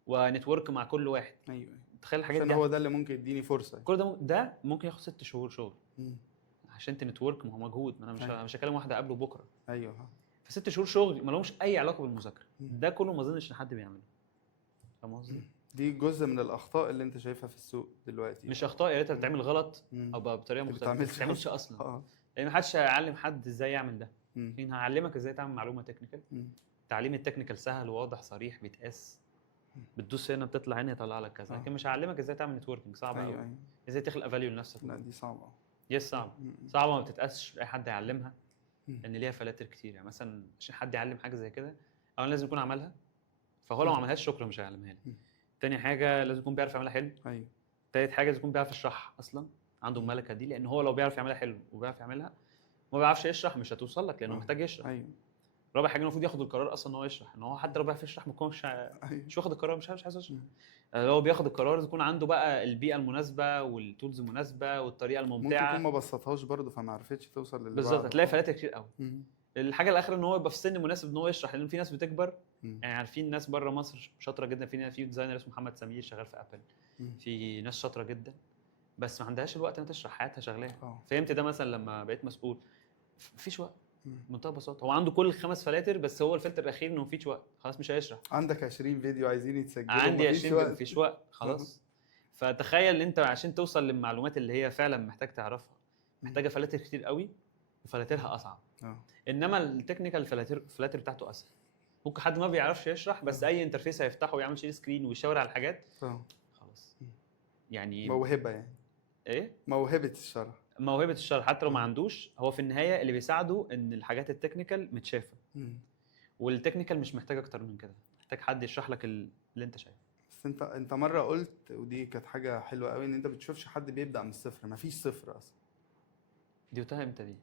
ونتورك مع كل واحد. ايوه. تخيل الحاجات دي. عشان هو ده اللي ممكن يديني فرصه. كل ده ممكن ياخد 6 شهور شغل عشان تنتورك. ما هو مجهود. ما انا مش هكلم واحده قبله بكره. ايوه. ف6 شهور شغل ما لهمش اي علاقه بالمذاكره. ده كله ما اظنش ان حد بيعمله فاهم قصدي؟ دي جزء من الاخطاء اللي انت شايفها في السوق دلوقتي. مش اخطاء، يا ريتها بتتعمل غلط مم. او بقى بطريقه ما مختلفه، ما بتتعملش أصلاً. اصلا. لان محدش هيعلم حد ازاي يعمل ده. مم. مين هعلمك ازاي تعمل معلومه تكنيكال؟ مم. تعليم التكنيكال سهل واضح صريح بيتقاس، بتدوس هنا بتطلع هنا يطلع لك كذا، لكن مش هعلمك ازاي تعمل نتوركينج، صعب قوي. ايوه. ازاي تخلق فاليو لنفسك. لا دي صعبه. يس صعب، صعبه ما بتتقاسش، اي حد يعلمها لان ليها فلاتر كتير. يعني مثلا عشان حد يعلم حاجه زي كده اولا لازم يكون عملها، فهو لو ما عملهاش شكرا مش هيعلمها لي. تاني حاجه لازم يكون بيعرف يعملها حلو. ايوه. تالت حاجه لازم يكون بيعرف يشرحها اصلا، عنده الملكه دي، لان هو لو بيعرف يعملها حلو وبيعرف يعملها ما بيعرفش يشرح مش هتوصل لك لانه محتاج يشرح. ايوه. رابع حاجه المفروض ياخد القرار اصلا ان هو يشرح، ان هو حتى لو بيعرف يشرح ما يكونش مش واخد القرار، مش عايز يشرح. لو هو بياخد القرار يكون عنده بقى البيئه المناسبه والتولز المناسبه والطريقه الممتعه. ممكن يكون ما بسطهاش برضه فما عرفتش توصل للي بالظبط، بعده. هتلاقي فلاتر كتير قوي. الحاجه الاخيره ان هو يبقى في سن مناسب ان هو يشرح، لان في ناس بتكبر. يعني عارفين ناس بره مصر شاطره جدا، في ديزاينر اسمه محمد سمير شغال في ابل. في ناس شاطره جدا بس ما عندهاش الوقت انها تشرح، حياتها شغلانه. فهمت ده مثلا لما بقيت مسؤول، مفيش وقت. بمنتهى البساطه هو عنده كل 5 فلاتر بس هو الفلتر الاخير انه مفيش وقت، خلاص مش هيشرح. عندك 20 فيديو عايزين يتسجلوا، عندي 20 مفيش وقت خلاص. فتخيل انت عشان توصل للمعلومات اللي هي فعلا محتاج تعرفها محتاجه فلاتر كتير قوي وفلاترها اصعب. انما التكنيكال فلاتر بتاعته اسهل. ممكن حد ما بيعرفش يشرح بس اي انترفيس هيفتحه ويعمل شير سكرين ويشاور على الحاجات خلاص. يعني موهبه، يعني ايه موهبه الشرح. موهبه الشرح حتى لو ما عندوش، هو في النهايه اللي بيساعده ان الحاجات التكنيكال متشافه. والتكنيكال مش محتاج اكتر من كده، محتاج حد يشرح لك اللي انت شايفه. بس انت مره قلت ودي كانت حاجه حلوه قوي، ان انت بتشوفش حد بيبدا من الصفر، مفيش صفر اصلا. دي قلتها امتى دي؟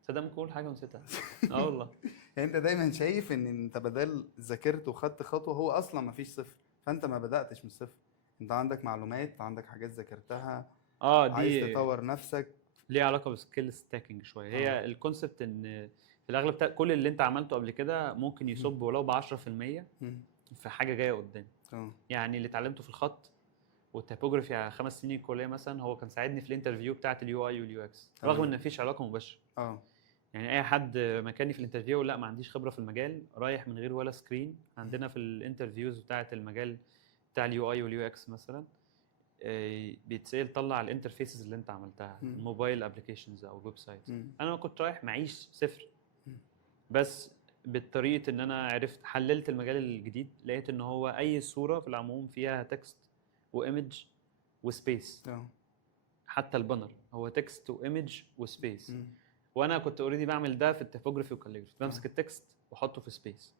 صدق ممكن اقول حاجه ونسيتها. والله. يعني انت دايما شايف ان انت بدل ذاكرت وخدت خطوه، هو اصلا مفيش صفر، فانت ما بداتش من الصفر. انت عندك معلومات، عندك حاجات ذاكرتها، دي عايز تطور نفسك. ليها علاقه بسكيل ستاكينج شويه. هي الكونسبت ان في الاغلب كل اللي انت عملته قبل كده ممكن يصب ولو ب 10% في حاجه جايه قدام. يعني اللي اتعلمته في الخط والتيبوجرافي على 5 سنين كليه مثلا، هو كان ساعدني في الانترفيو بتاعه اليو اي واليو اكس، رغم ان مفيش علاقه مباشره. يعني اي حد مكاني في الانترفيو لا ما عنديش خبره في المجال، رايح من غير ولا سكرين. عندنا في الانترفيوز بتاعه المجال بتاع اليو اي واليو اكس مثلا بيتسال طلع الانترفيسز اللي انت عملتها، الموبايل ابلكيشنز او الويب سايت. انا كنت رايح معيش صفر، بس بالطريقه ان انا عرفت حللت المجال الجديد، لقيت ان هو اي صوره في العموم فيها تكست وايمج وسبيس. حتى البانر هو تكست وايمج وسبيس. وانا كنت اوريدي بعمل ده في التيبوجرافي والكاليجرافي، بمسك التكست واحطه في سبيس.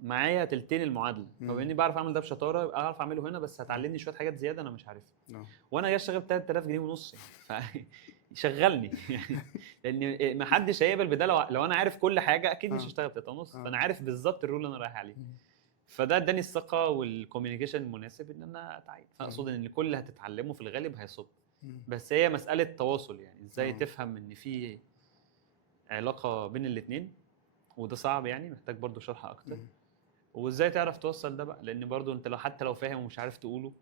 معايا تلتين المعادله، فبما اني بعرف اعمل ده بشطاره يبقى اعرف اعمله هنا، بس هتعلمني شويه حاجات زياده انا مش عارفها. وانا جاي اشتغل ب 3000 جنيه ونص يعني شغلني يعني لان ما حدش هيقبل بده. لو انا عارف كل حاجه اكيد مش هشتغل ب 3 ونص. فانا عارف بالظبط الرول اللي انا رايح عليه. فده اداني الثقه والكوميونيكيشن المناسب ان انا اتعين. فاقصد ان كل اللي هتتعلمه في الغالب هيصب، بس هي مساله تواصل. يعني ازاي تفهم ان في علاقه بين الاثنين، وده صعب يعني محتاج برضو شرح اكتر. وازاي تعرف توصل ده بقى، لان برضو انت لو حتى لو فاهم ومش عارف تقوله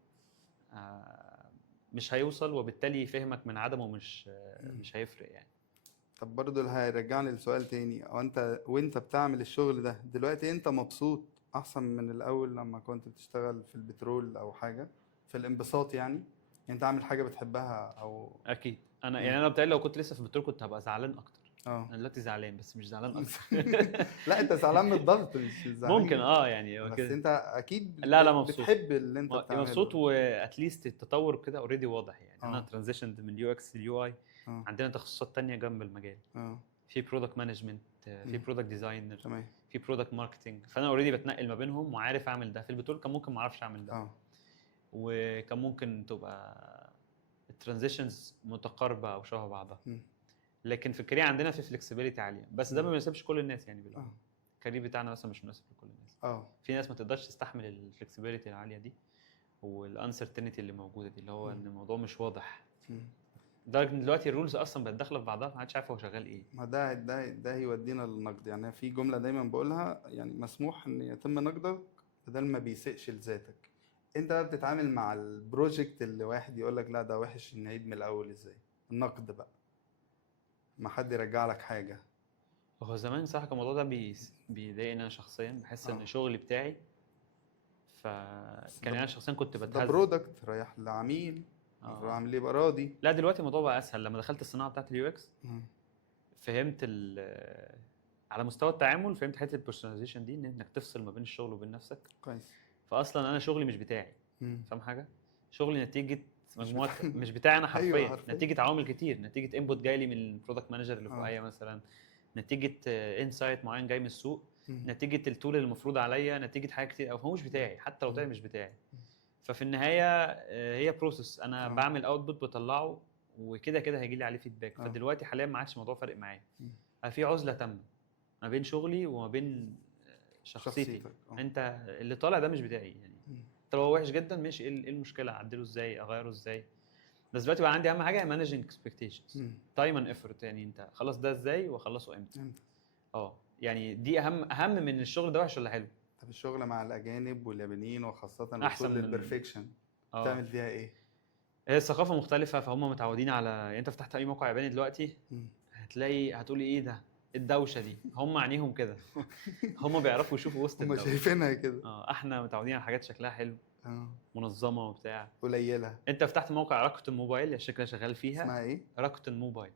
مش هيوصل، وبالتالي فهمك من عدمه مش هيفرق يعني. طب برضو اللي هيرجعني لسؤال تاني، وانت بتعمل الشغل ده دلوقتي انت مبسوط احسن من الاول لما كنت بتشتغل في البترول او حاجه في الانبساط؟ يعني انت عامل حاجه بتحبها او اكيد. انا بتاعي لو كنت لسه في البترول كنت هبقى زعلان اكتر. انا دلوقتي زعلان بس مش زعلان اكتر. لا انت زعلان من الضغط مش زعلان. ممكن يعني بس كده. انت اكيد لا مبسوط. بتحب اللي انت بتعمله. مبسوط، واتليست التطور كده اوريدي واضح. يعني انا ترانزيشند من اليو اكس لليو اي. عندنا تخصصات تانية جنب المجال. في برودكت مانجمنت، في برودكت ديزاينر، في برودكت ماركتنج. فانا اوريدي بتنقل ما بينهم وعارف اعمل ده. في البترول كان ممكن ما اعرفش اعمل ده. وكان ممكن تبقى الترانزيشنز متقاربه او شبه بعضها. لكن في الكارير عندنا في فلكسبيليتي عاليه، بس ده ما بيناسبش كل الناس. يعني الكارير بتاعنا مثلا مش مناسب لكل الناس. في ناس ما تقدرش تستحمل الفلكسبيليتي العاليه دي والانسرتينتي اللي موجوده دي، اللي هو ان الموضوع مش واضح. لدرجه ان دلوقتي الرولز اصلا بقت داخله في بعضها، ما حدش عارف هو شغال ايه. ما ده يودينا للنقد. يعني في جمله دايما بقولها، يعني مسموح ان يتم نقدك بدل ما بيسقش لذاتك. انت بقى بتتعامل مع البروجكت اللي واحد يقول لك لا ده وحش نعيد من الاول ازاي؟ النقد بقى ما حد يرجع لك حاجه. هو زمان صراحه الموضوع ده بيضايقني انا شخصيا. بحس ان شغلي بتاعي فكان انا شخصيا كنت ده بتهز. برودكت رايح لعميل، العميل يبقى راضي. لا دلوقتي الموضوع بقى اسهل. لما دخلت الصناعه بتاعت اليو اكس فهمت على مستوى التعامل، فهمت حته البيرسوناليزيشن دي، انك تفصل ما بين الشغل وبين نفسك. كويس. فاصلا انا شغلي مش بتاعي، فاهم حاجه؟ شغلي نتيجه مجموعه مش بتاعي. بتاعي انا حرفيا. أيوة حرفياً. نتيجه عوامل كتير، نتيجه انبوت جاي لي من البرودكت مانجر اللي فوقيا مثلا، نتيجه انسايت معين جاي من السوق، نتيجه التول اللي المفروض عليا، نتيجه حاجات كتير. او هو مش بتاعي، حتى لو طلع مش بتاعي. ففي النهايه هي بروسس، انا بعمل اوتبوت بطلعه، وكده كده هيجي لي عليه فيدباك. فدلوقتي حاليا ما عادش الموضوع فارق معايا. في عزله تامه ما بين شغلي وما بين شخصيتي. انت اللي طالع ده مش بتاعي يعني. طب هو وحش جدا ماشي، ايه المشكله؟ اعدله ازاي؟ اغيره ازاي؟ بس دلوقتي بقى عندي اهم حاجه مانجينج اكسبكتيشنز، تايم اند ايفورت. يعني انت خلاص ده ازاي واخلصه امتى؟ يعني دي اهم من الشغل ده وحش ولا حلو. طب الشغل مع الاجانب واليابانيين وخاصه أحسن الوصول من للبرفكشن تعمل فيها ايه؟ هي الثقافه مختلفه، فهم متعودين على يعني انت فتحت اي موقع ياباني دلوقتي هتقولي ايه ده؟ الدوشه دي. هم عينيهم كده. هم بيعرفوا يشوفوا وسط هم الدوشه. شايفينها كده. احنا متعودين على حاجات شكلها حلو، منظمه وبتاع. قليله. انت فتحت موقع راكوتن موبايل، الشركه اللي شغال فيها اسمها ايه؟ راكوتن موبايل.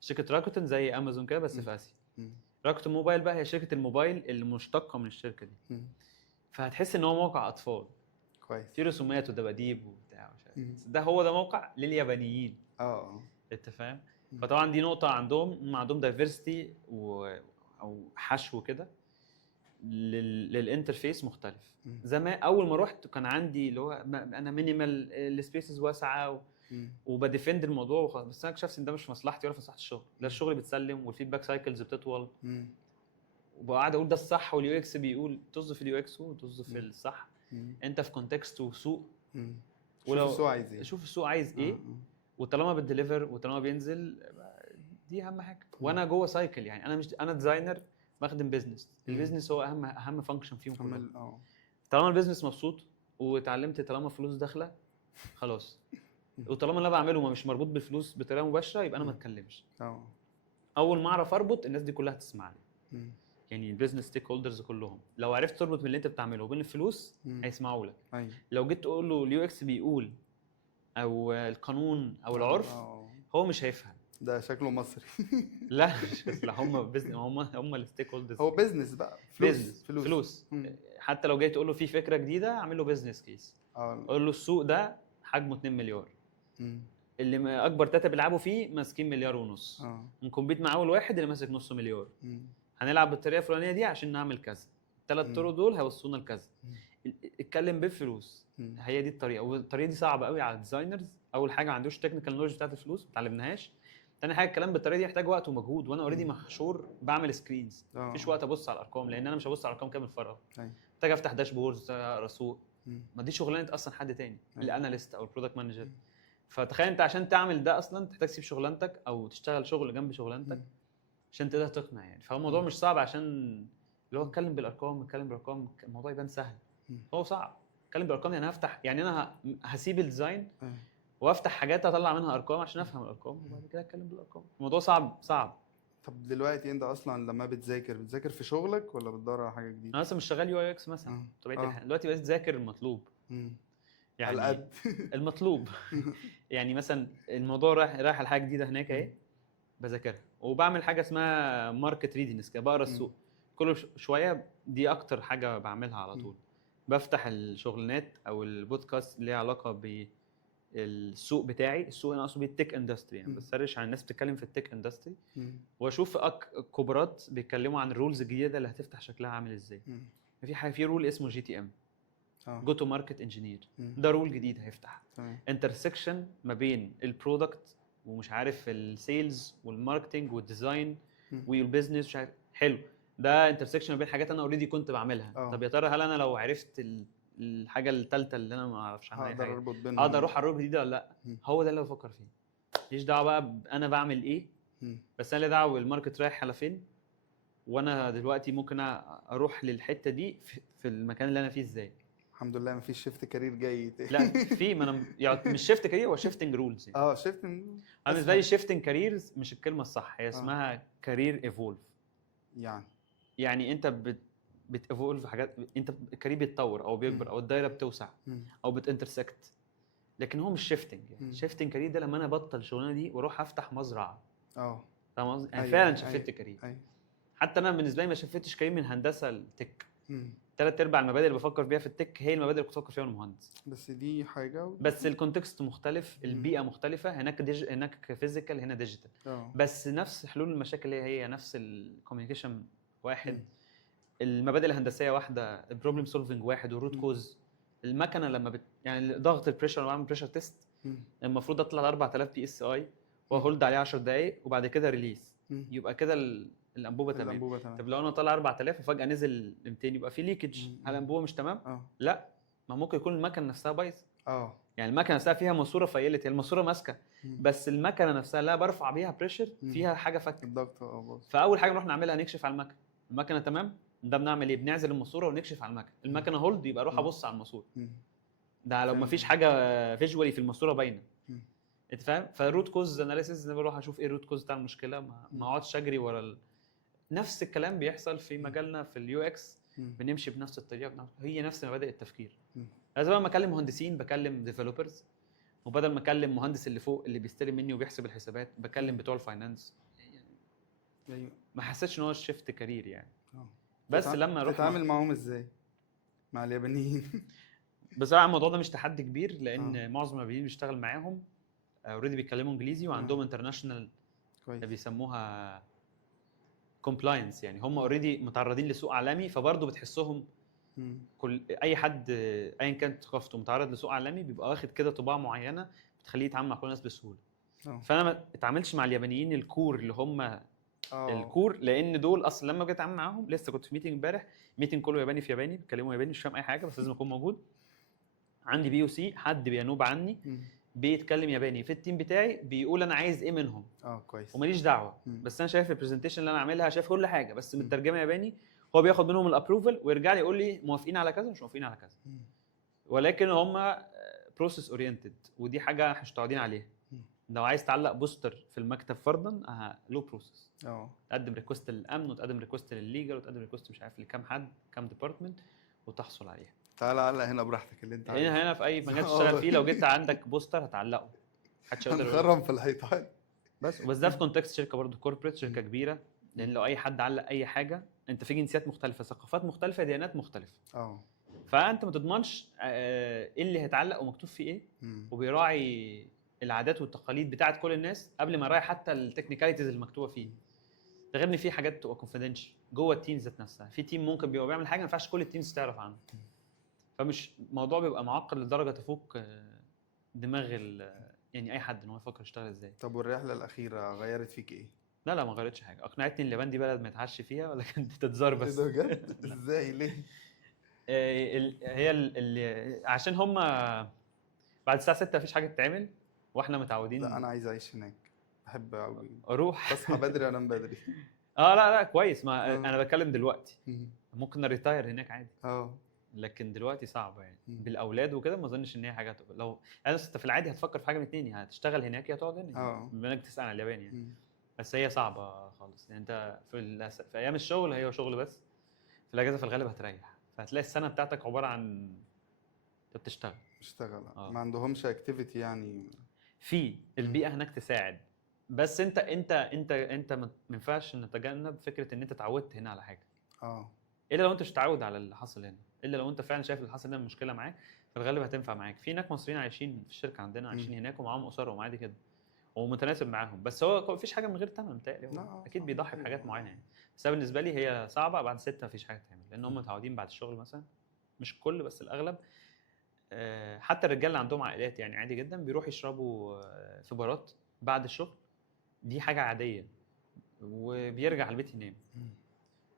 شركه راكوتن زي امازون كده بس في اسيا. راكوتن موبايل بقى هي شركه الموبايل اللي مشتقه من الشركه دي. فهتحس ان هو موقع اطفال كويس، في رسومات ودباديب وبتاع مش عارف. ده هو ده موقع لليابانيين. انت فاهم؟ فطبعا دي نقطه عندهم دايفرستي او حشو كده للانترفيس مختلف. زمان اول ما رحت كان عندي اللي هو انا مينيمال، السبيسز واسعه وبديفند الموضوع وخلاص. بس انا اكتشفت ان ده مش في مصلحتي ولا في مصلحه الشغل. ده الشغل بتسلم والفيدباك سايكلز بتطول، وبقعد اقول ده الصح واليو اكس بيقول طز في اليو اكس وطز في الصح. انت في كونتكست وسوق، شوف السوق عايز ايه، وطالما بتديليفر وطالما بينزل، دي اهم حاجه. وانا جوه سايكل يعني. انا ديزاينر بخدم بيزنس. البيزنس هو اهم فانكشن فيهم كلهم. طالما البيزنس مبسوط واتعلمت، طالما فلوس داخله خلاص، وطالما اللي انا بعمله مش مربوط بالفلوس بطريقه مباشره، يبقى انا ما اتكلمش. اول ما اعرف اربط الناس دي كلها هتسمعني. يعني البيزنس ستيك هولدرز كلهم لو عرفت تربط من اللي انت بتعمله وبين الفلوس هيسمعوا لك. لو جيت تقول له اليو اكس بيقول او القانون او العرف، هو مش هيفهم. ده شكله مصري. لا مش لا، هم الستيك هولدرز. هو بيزنس بقى، فلوس. حتى لو جاي تقول له في فكره جديده، اعمل له بيزنس كيس. قول له السوق ده حجمه 2 مليار، اللي اكبر 3 بيلعبوا فيه ماسكين 1.5 مليار، نكمبيت مع اول واحد اللي ماسك نص مليار. هنلعب بالطريقه الفلانيه دي عشان نعمل كذا. الثلاث طرق دول هيوصلونا لكذا. اتكلم بالفلوس. هي دي الطريقه، والطريقه دي صعبه قوي على الديزاينرز. اول حاجه ما عندوش تكنيكال نولج بتاعت الفلوس، ما اتعلمناهاش. تاني حاجه الكلام بالطريقه دي يحتاج وقت ومجهود، وانا اوريدي محشور بعمل سكرينز. مفيش وقت ابص على الارقام، لان انا مش هبص على الارقام كامل فراغ. محتاج افتح داشبوردز، اقرا سوق. ما دي شغلانه اصلا حد تاني، الاناليست او البرودكت مانجر. فتخيل انت عشان تعمل ده اصلا تحتاج تسيب شغلانتك او تشتغل شغل جنب شغلانتك عشان تقدر تقنع يعني. فهو الموضوع مش صعب، عشان اللي هو اتكلم بالارقام، الموضوع يبان سهل. هو صعب. اتكلم بالارقام يعني هفتح، يعني انا هسيب الديزاين وافتح حاجات اطلع منها ارقام عشان افهم الارقام، وبعد كده اتكلم بالارقام. الموضوع صعب. طب دلوقتي انت اصلا لما بتذاكر في شغلك ولا بتدور على حاجه جديده؟ انا لسه مش شغال يو اي اكس مثلا طبيعه الحال. دلوقتي بقيت اذاكر المطلوب. يعني على قد المطلوب. يعني مثلا الموضوع رايح لحاجه جديده هناك اهي، بذاكرها وبعمل حاجه اسمها ماركت ريدنس كده، بقرا السوق كل شويه. دي اكتر حاجه بعملها على طول. بفتح الشغلانات او البودكاست اللي ليها علاقه بالسوق بتاعي. السوق انا اقصد بالتك اندستري يعني، بسرش عن الناس بتتكلم في التك اندستري، واشوف كبرات بيتكلموا عن الرولز الجديده اللي هتفتح شكلها عامل ازاي. في رول اسمه جي تي ام، جو تو ماركت انجينير. ده رول جديد هيفتح انترسكشن ما بين البرودكت ومش عارف السيلز والماركتنج والديزاين والبيزنس، مش عارف. حلو، ده انترسكشن ما بين حاجات انا اوريدي كنت بعملها. طب يا ترى هل انا لو عرفت الحاجه الثالثه اللي انا ما اعرفش عنها اقدر اربط بينهم، اقدر اروح على الرول الجديد ولا لا؟ هو ده اللي بفكر فيه. ماليش دعوه بقى انا بعمل ايه، بس انا لي دعوه بالماركت رايح على فين، وانا دلوقتي ممكن اروح للحته دي في المكان اللي انا فيه ازاي. الحمد لله مفيش شيفت كارير جاي. لا في، ما انا يعني مش شيفت كارير، هو شيفتنج رولز يعني. شيفتنج. انا بالنسبه لي شيفتنج كاريرز مش الكلمه الصح، هي اسمها كارير ايفولف. يعني انت بتيفولف حاجات، انت الكارير بيتطور او بيكبر او الدايره بتوسع او بتانترسكت، لكن هو مش شيفتنج. يعني شيفتنج كارير ده لما انا ابطل الشغلانه دي واروح افتح مزرعه. فاهم قصدي؟ يعني فعلا شفت كارير. حتى انا بالنسبه لي ما شفتش كارير من هندسه لتك. 3/4 المبادئ اللي بفكر بيها في التك هي المبادئ اللي كنت بفكر فيها وانا مهندس. بس دي حاجه بس الكونتكست مختلف، البيئه مختلفه، هناك هناك فيزيكال، هنا ديجيتال. بس نفس حلول المشاكل هي نفس الكوميونيكيشن واحد. المبادئ الهندسيه واحده، البروبلم سولفنج واحد، والروت كوز. المكنه لما يعني ضغط البريشر، واعمل بريشر تيست، المفروض اطلع 4000 بي اس اي وهولد عليه 10 دقائق وبعد كده ريليس، يبقى كده الانبوبه تمام. طب لو انا طالع 4000 وفجاه نزل 200 يبقى في ليكج، هل الانبوبه مش تمام؟ لا، ما ممكن يكون المكنه نفسها بايظه. يعني المكنه نفسها فيها ماسوره فيلت، هي الماسوره ماسكه بس المكنه نفسها لا برفع بيها بريشر فيها حاجه فك الضغط. فاول حاجه نروح نعملها نكشف على المكنه تمام. ده بنعمل ايه؟ بنعزل الماسوره ونكشف على المكنه هولد، يبقى اروح ابص على الماسوره. ده لو ما فيش حاجه فيجوالي في الماسوره باينه. انت فاهم؟ فالروت كوز اناليسيس انا بروح اشوف ايه الروت كوز بتاع المشكله، ما اقعدش اجري ورا نفس الكلام بيحصل في مجالنا في اليو اكس. بنمشي بنفس الطريقه، هي نفس مبادئ التفكير. لازم لما اكلم مهندسين بكلم ديفلوبرز، وبدل ما اكلم مهندس اللي فوق اللي بيستلم مني وبيحسب الحسابات بكلم بتوع الفاينانس. ما حسيتش ان هو شيفت كارير يعني. بس لما رحت تتعامل معاهم ازاي مع اليابانيين؟ بصراحه الموضوع ده مش تحدي كبير، لان معظم اليابانيين بيشتغل معاهم اوريدي بيتكلموا انجليزي وعندهم انترناشونال بيسموها كومبلاينس. يعني هم اوريدي متعرضين لسوق عالمي، فبرضه بتحسهم كل اي حد ايا كانت ثقافته متعرض لسوق عالمي بيبقى واخد كده طباع معينه بتخليه يتعامل مع كل الناس بسهوله. فانا ما اتعاملش مع اليابانيين الكور اللي هم الكور، لان دول اصلا لما جيت اتعامل معاهم لسه كنت في ميتنج امبارح، ميتنج كله ياباني في ياباني، بيتكلموا ياباني مش فاهم اي حاجه بس لازم اكون موجود. عندي بي او سي حد بينوب عني بيتكلم ياباني في التيم بتاعي، بيقول انا عايز ايه منهم. كويس وماليش دعوه. بس انا شايف البرزنتيشن اللي انا عاملها، شايف كل حاجه بس مترجمه ياباني. هو بياخد منهم الابروفل ويرجع لي يقول لي موافقين على كذا مش موافقين على كذا. ولكن هم بروسيس اورينتد، ودي حاجه احنا مش متعودين عليها. لو عايز تعلق بوستر في المكتب فرضا له بروسيس. تقدم ريكوست للامن، وتقدم ريكوست للليجل، وتقدم ريكوست مش عارف لكام حد كام ديبارتمنت وتحصل عليها. تعالى علق هنا براحتك اللي انت عايزه. هنا في اي مجال تشتغل فيه لو جيت عندك بوستر هتعلقه، محدش يقدر نخرم في الحيطان. بس ده في كونتكست شركه برضه كوربريت، شركه كبيره. لان لو اي حد علق اي حاجه، انت في جنسيات مختلفه، ثقافات مختلفه، ديانات مختلفه. فانت ما تضمنش ايه اللي هيتعلق ومكتوب فيه ايه. وبيراعي العادات والتقاليد بتاعت كل الناس قبل ما يراعي حتى التكنيكاليتيز المكتوبه فيه. ده غير ان في حاجات بتبقى كونفيدنشال جوه التيمز ذات نفسها. في تيم ممكن بيبقى بيعمل حاجه ما ينفعش كل التيمز تعرف عنها. فمش الموضوع بيبقى معقد لدرجه تفوق دماغ يعني اي حد ان هو يفكر يشتغل ازاي. طب والرحله الاخيره غيرت فيك ايه؟ لا ما غيرتش حاجه. اقنعتني ان اليابان دي بلد ما يتعش فيها ولا كانت تتزار بس. ايه ده بجد؟ ازاي ليه؟ هي عشان هم بعد الساعه 6 مفيش حاجه تتعمل واحنا متعودين. لا انا عايز اعيش هناك، بحب قوي اروح اصحى بدري وانام بدري. لا كويس. ما انا بتكلم دلوقتي ممكن اريتاير هناك عادي. لكن دلوقتي صعبه يعني بالاولاد وكده. ما اظنش ان هي حاجه لو انت في العادي هتفكر في حاجه من اتنين، يا هتشتغل هناك يا تقعد هنا بما انك تسال عن اليابان يعني. بس هي صعبه خالص. يعني انت في ايام الشغل هي شغل بس، في الاجازه في الغالب هتريح. فهتلاقي السنه بتاعتك عباره عن انت بتشتغل ما عندهمش اكتيفيتي يعني. في البيئه هناك تساعد، بس انت ما ينفعش نتجنب فكره ان انت اتعودت هنا على حاجه. الا لو انت مش متعود على اللي حصل هنا، الا لو انت فعلا شايف اللي حصل هنا مشكله معاك، في الغالب هتنفع معاك. في هناك مصريين عايشين في الشركه عندنا، عايشين هناك ومعاهم اسرهم عادي كده ومتناسب معاهم. بس هو مفيش حاجه من غير ثمن متهيألي. اكيد بيضحي بحاجات معينه يعني. بس بالنسبه لي هي صعبه. بعد 6 مفيش حاجه تعمل، لان هم متعودين بعد الشغل مثلا، مش الكل بس الاغلب. حتى الرجال اللي عندهم عائلات يعني عادي جدا بيروحوا يشربوا في بارات بعد الشغل. دي حاجه عاديه. وبيرجع البيت ينام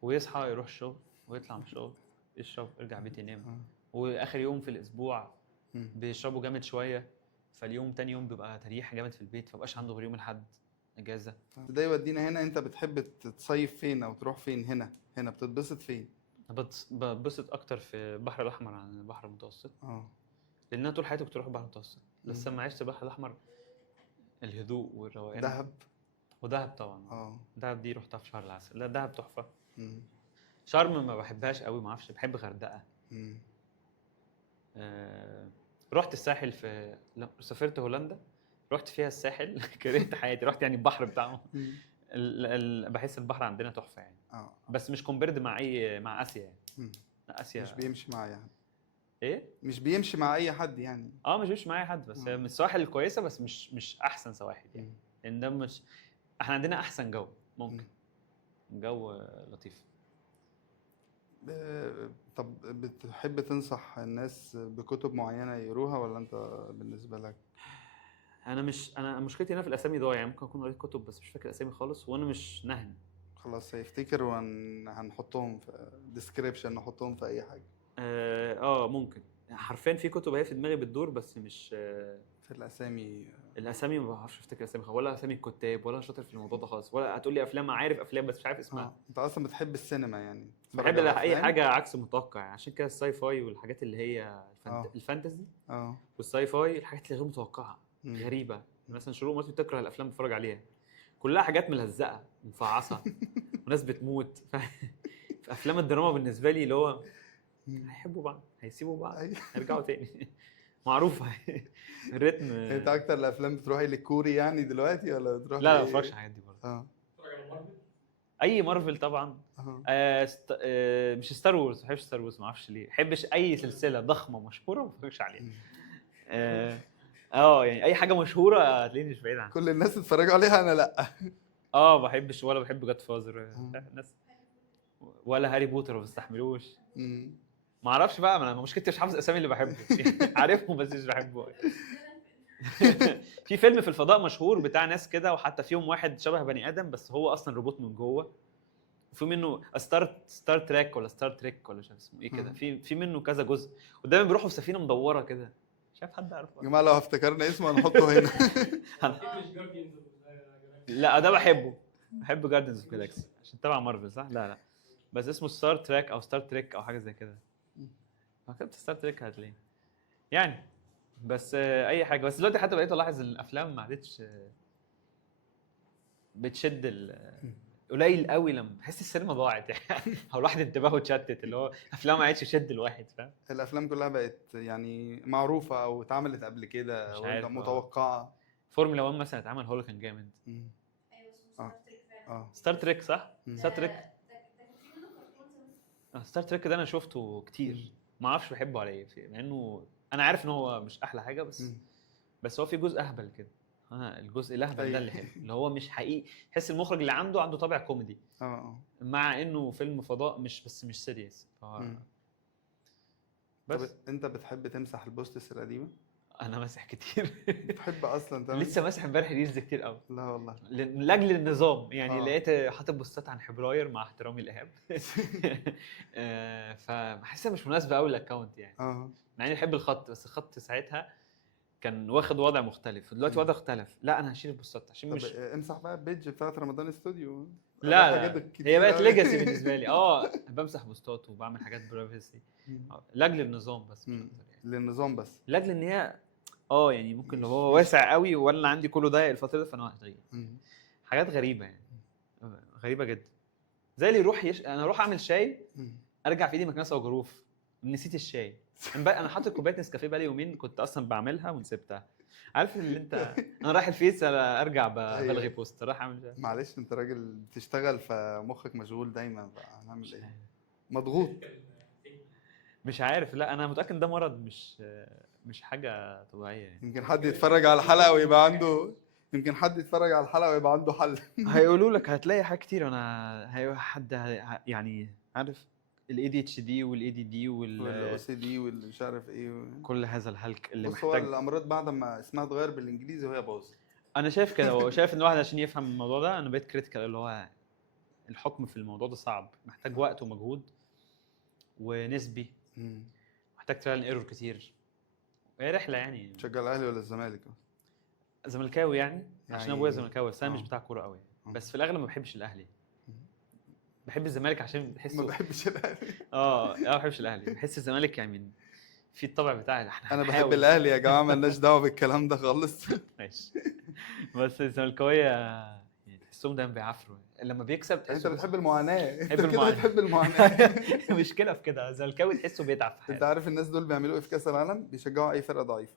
ويصحى يروح الشغل ويطلع من الشغل يشرب يرجع البيت ينام. واخر يوم في الاسبوع بيشربوا جامد شويه، فاليوم تاني يوم بيبقى تريح جامد في البيت، فمبقاش عنده غير يوم الاحد اجازه. ده يودينا هنا، انت بتحب تصيف فين او تروح فين؟ هنا بتتبسط فين؟ بتبسط اكتر في البحر الاحمر عن البحر المتوسط. لان انا طول حياتي كنت اروح البحر المتوسط، بس لما عشت البحر الاحمر الهدوء والروقان. دهب طبعا. دهب دي رحتها في شهر العسل. لا دهب تحفه. شرم ما بحبهاش قوي، ما اعرفش، بحب غردقه. مم. رحت الساحل سافرت هولندا، رحت فيها الساحل كرهت حياتي. رحت يعني البحر بتاعهم، مم. بحس البحر عندنا تحفه يعني، اه بس مش كومبيرد مع اسيا يعني. مم. لا، اسيا مش بيمشي مع اي حد. ايه. مش بيمشي مع اي حد يعني. مش بيمشي معايا حد، بس هي مم. من السواحل الكويسه، بس مش احسن سواحل يعني. مم. لان ده مش، احنا عندنا احسن جو ممكن، مم. جو لطيف. طب بتحب تنصح الناس بكتب معينة يقروها، ولا انت بالنسبة لك؟ انا مشكلتي هنا في الاسامي ضايع يعني. ممكن اكون قريت كتب بس مش فاكر اسامي خالص، وانا مش نهن. خلاص هيفتكر وهنحطهم في ديسكريبشن، نحطهم في اي حاجة. ممكن. حرفيا في كتب هي في دماغي بتدور، بس مش في الاسامي. الاسامي ما بعرفش افتكر اسامي خالص، ولا اسامي الكتاب، ولا شاطر في الموضوع ده خالص. ولا هتقول لي افلام، عارف افلام بس مش عارف اسمها. انت اصلا بتحب السينما يعني، تتفرج بحب على اي أفلام؟ حاجه عكس المتوقع يعني. عشان كده الساي فاي والحاجات اللي هي آه. الفانتزي اه والساي فاي، الحاجات اللي غير متوقعه مم. غريبه. مثلا شروق مراتي بتكره الافلام اللي بتفرج عليها، كلها حاجات ملزقه مفعصه وناس بتموت في افلام الدراما بالنسبه لي اللي هو مم. هيحبوا بعض، هيسيبوا بعض، أيوة. هيرجعوا تاني الريتم. انت اكتر الافلام بتروحي للكوري يعني دلوقتي، ولا بتروح لا ما لإيه؟ بتفرجش على الحاجات دي برضه. اه اي مارفل طبعا. اه مش ستار وورز، ما بحبش ستار وورز، ما اعرفش ليه. ما بحبش اي سلسله ضخمه مشهوره ما بتفرجش عليها. مم. يعني اي حاجه مشهوره هتلاقيني مش بعيد عنها. كل الناس اتفرجوا عليها، انا لا. ما بحبش، ولا بحب جاد فازر الناس، ولا هاري بوتر ما بستحملوش. مم. ما اعرفش بقى، ما انا مشكلتي مش حافظ اسامي اللي بحبه. عارفهم بس مش بحبه. في فيلم في الفضاء مشهور بتاع ناس كده، وحتى فيهم واحد شبه بني ادم بس هو اصلا روبوت من جوه. وفي منه ستار تراك ولا ستار تريك ولا مش عارف اسمه ايه كده. في منه كذا جزء، ودايما بيروحوا في سفينه مدوره كده. مش عارف حد عارفه. يا جماعه لو افتكرنا اسمه هنحطه هنا. لا ده بحب جاردنز اوف جالاكسي عشان تبع مارفل صح؟ لا بس اسمه ستار تراك او ستار تريك او حاجه زي كده. فكتبت ستار تريك هتلاقيه يعني. بس اي حاجه. بس دلوقتي حتى بقيت الاحظ ان الافلام ما عادتش بتشد قليل قوي، لما بحس السينما ضاعت يعني. او الواحد انتباهه اتشتت، اللي هو افلام ما عادش تشد الواحد، فاهم؟ الافلام كلها بقت يعني معروفه او اتعملت قبل كده مش او عارف، متوقعه. فورمولا 1 مثلا اتعمل، هو كان جامد. مم. ايوه اسمه ستار تريك فعلا. ستار تريك صح؟ مم. ستار تريك. ده كان في منه كرتون زمان. ستار تريك ده انا شفته كتير، ما اعرفش بحبه على ايه، مع انه انا عارف ان هو مش احلى حاجه، بس هو في جزء اهبل كده. الجزء الاهبل ده اللي حلو، اللي هو مش حقيقي. تحس المخرج اللي عنده طابع كوميدي مع انه فيلم فضاء، مش سيريس. بس طب انت بتحب تمسح البوستس القديمه؟ انا مسح كتير. بتحب اصلا تعمل؟ لسه مسح امبارح ريلز كتير قوي. لا والله. لاجل النظام يعني. لقيت حاطط بوستات عن فبراير مع احترامي الايهاب. فحاسسها مش مناسبه قوي للاكونت يعني. مع اني بحب الخط، بس الخط ساعتها كان واخد وضع مختلف، ودلوقتي وضع اختلف. لا انا هشيل البوستات عشان طب مش امسح بقى البيج بتاعت رمضان استوديو. لا هي بقت ليجاسي بالنسبه لي. بمسح بوستات وبعمل حاجات برايفسي لاجل النظام بس، مش اكتر يعني. للنظام بس، لاجل ان هي يعني ممكن لو هو واسع قوي وانا عندي كله ضيق الفتره دي، فانا هغير حاجات غريبه يعني، غريبه جدا. زي اللي يروح انا اروح اعمل شاي، ارجع في ايدي مكنسه وجروف، نسيت الشاي. انا حاطط كوبايه نسكافيه بقالي يومين، كنت اصلا بعملها ونسيبتها. عارف اللي انت انا رايح الفيس ارجع بلغي بوست، رايح اعمل شاي. معلش انت راجل بتشتغل فمخك مشغول دايما، بقى هنعمل ايه؟ مضغوط. مش عارف. لا انا متاكد ده مرض، مش حاجه طبيعيه يعني. يمكن حد يتفرج على الحلقه ويبقى عنده حل. هيقولوا لك هتلاقي حاجات كتير. انا حد يعني عارف الاي دي اتش دي والاي دي دي والاو سي دي واللي مش عارف ايه كل هذا الهلك اللي بص محتاج. هو الامراض بعد ما اسمها اتغير بالانجليزي وهي باظت. انا شايف كده، وشايف ان الواحد عشان يفهم الموضوع ده، انا بقيت كريتيكال، اللي هو الحكم في الموضوع ده صعب، محتاج وقت ومجهود ونسبي، محتاج ترايل ايرور كتير، هي رحله يعني. تشجع الاهلي ولا الزمالك؟ زملكاوي يعني عشان ابويا زملكاوي، بس انا مش بتاع كوره قوي. بس في الاغلب ما بحبش الاهلي، بحب الزمالك عشان بحسه. ما بحبش الاهلي. ما بحبش الاهلي، بحس الزمالك يعني في الطبع بتاعي. انا بحب الاهلي يا جماعه، مالناش دعوه بالكلام ده خالص. ماشي. بس الزملكاويه تحسهم دايما بيعافروا لما بيكسب. انت تحسه بتحب المعاناه، انت بحب كده المعاناة. بتحب المعاناه. مشكله في كده، زملكاوي تحسه بيتعب في انت حياته. عارف الناس دول بيعملوا ايه في كاس العالم؟ بيشجعوا اي فرقه ضعيفه.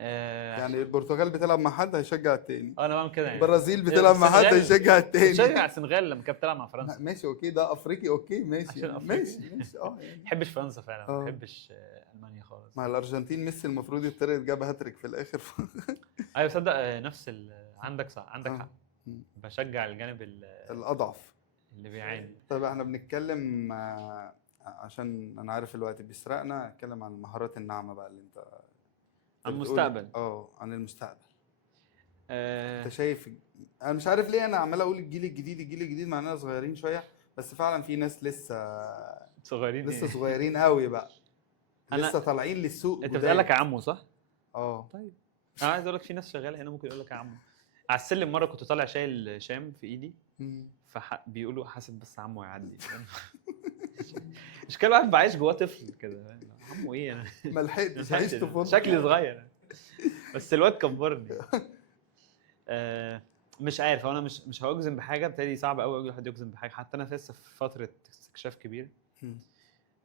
يعني البرتغال بتلعب مع حد هيشجع التاني، انا بعمل كده يعني. البرازيل بتلعب مع حد هيشجع التاني. بتشجع السنغال لما كانت بتلعب مع فرنسا ماشي اوكي، ده افريقي اوكي ماشي عشان يعني. أفريقي. ماشي يعني. ما بحبش فرنسا فعلا، ما آه. بحبش المانيا خالص. مع الارجنتين ميسي المفروض يطرد، جاب هاتريك في الاخر. ايوه صدق، نفس عندك صح، عندك حق. مم. بشجع الجانب الاضعف. اللي بيعاني. طيب احنا بنتكلم عشان انا عارف الوقت بيسرقنا، اتكلم عن المهارات الناعمه بقى اللي انت عن بتقول. المستقبل. عن المستقبل. انت شايف، انا مش عارف ليه انا عمال اقول الجيل الجديد الجيل الجديد مع اننا صغيرين شويه، بس فعلا في ناس لسه صغيرين لسه إيه؟ صغيرين قوي بقى، أنا- لسه طالعين للسوق انت جداد. بتقولك يا عمو صح؟ طيب انا عايز اقول لك في ناس شغاله هنا ممكن يقول لك يا عمو. على السلم مره كنت طالع شايل شام في ايدي، بيقولوا حاسب بس عمو يعدي. مش كده، الواحد بعيش جواه طفل كده، عمو ايه انا ما لحقتش عيش طفولتي. شكلي صغير بس الواد كبرني. مش عارف، انا مش هاجزم بحاجه، بتهيألي صعب قوي الواحد يجزم بحاجه، حتى انا لسه في فتره استكشاف كبير.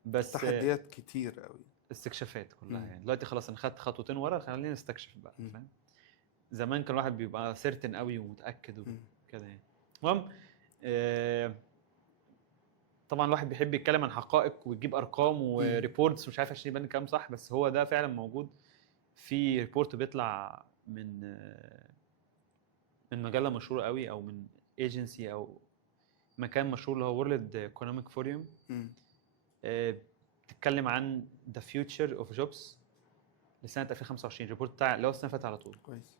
بس تحديات كتير قوي، استكشافات كلها يعني. دلوقتي خلاص انا خدت خطوتين ورا، خلينا نستكشف بقى، فاهم؟ زمان كان الواحد بيبقى سيرتن قوي ومتاكد وكده يعني. المهم طبعا الواحد بيحب يتكلم عن حقائق ويجيب ارقام وريبورتس مش عارف عشان يبان الكلام صح، بس هو ده فعلا موجود. في ريبورت بيطلع من مجله مشهوره قوي او من ايجنسي او مكان مشهور اللي هو وورلد ايكونوميك فوريوم، بتتكلم عن ذا فيوتشر اوف جوبز لسنه 2025. الريبورت بتاع اللي هو السنه اللي فاتت على طول. كويس.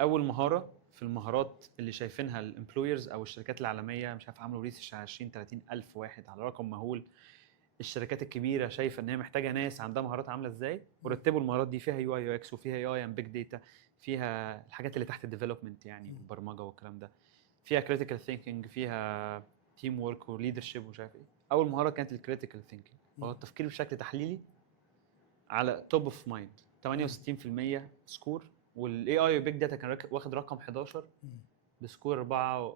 اول مهاره في المهارات اللي شايفينها الامبلويرز او الشركات العالميه، مش عارف عملوا ريسيرش على 20-30 الف واحد على رقم مهول. الشركات الكبيره شايفه ان هي محتاجه ناس عندها مهارات عامله ازاي، ورتبوا المهارات دي. فيها يو اي يو اكس، وفيها اي اي اند بيج داتا، فيها الحاجات اللي تحت الديفلوبمنت يعني البرمجه والكلام ده، فيها كريتيكال ثينكينج، فيها تيم ورك وليدرشيب ومش عارف ايه. اول مهاره كانت الكريتيكال ثينكينج، هو التفكير بشكل تحليلي على توب اوف مايند. 68% سكور، والاي اي وبيج داتا كان واخد رقم 11 بسكور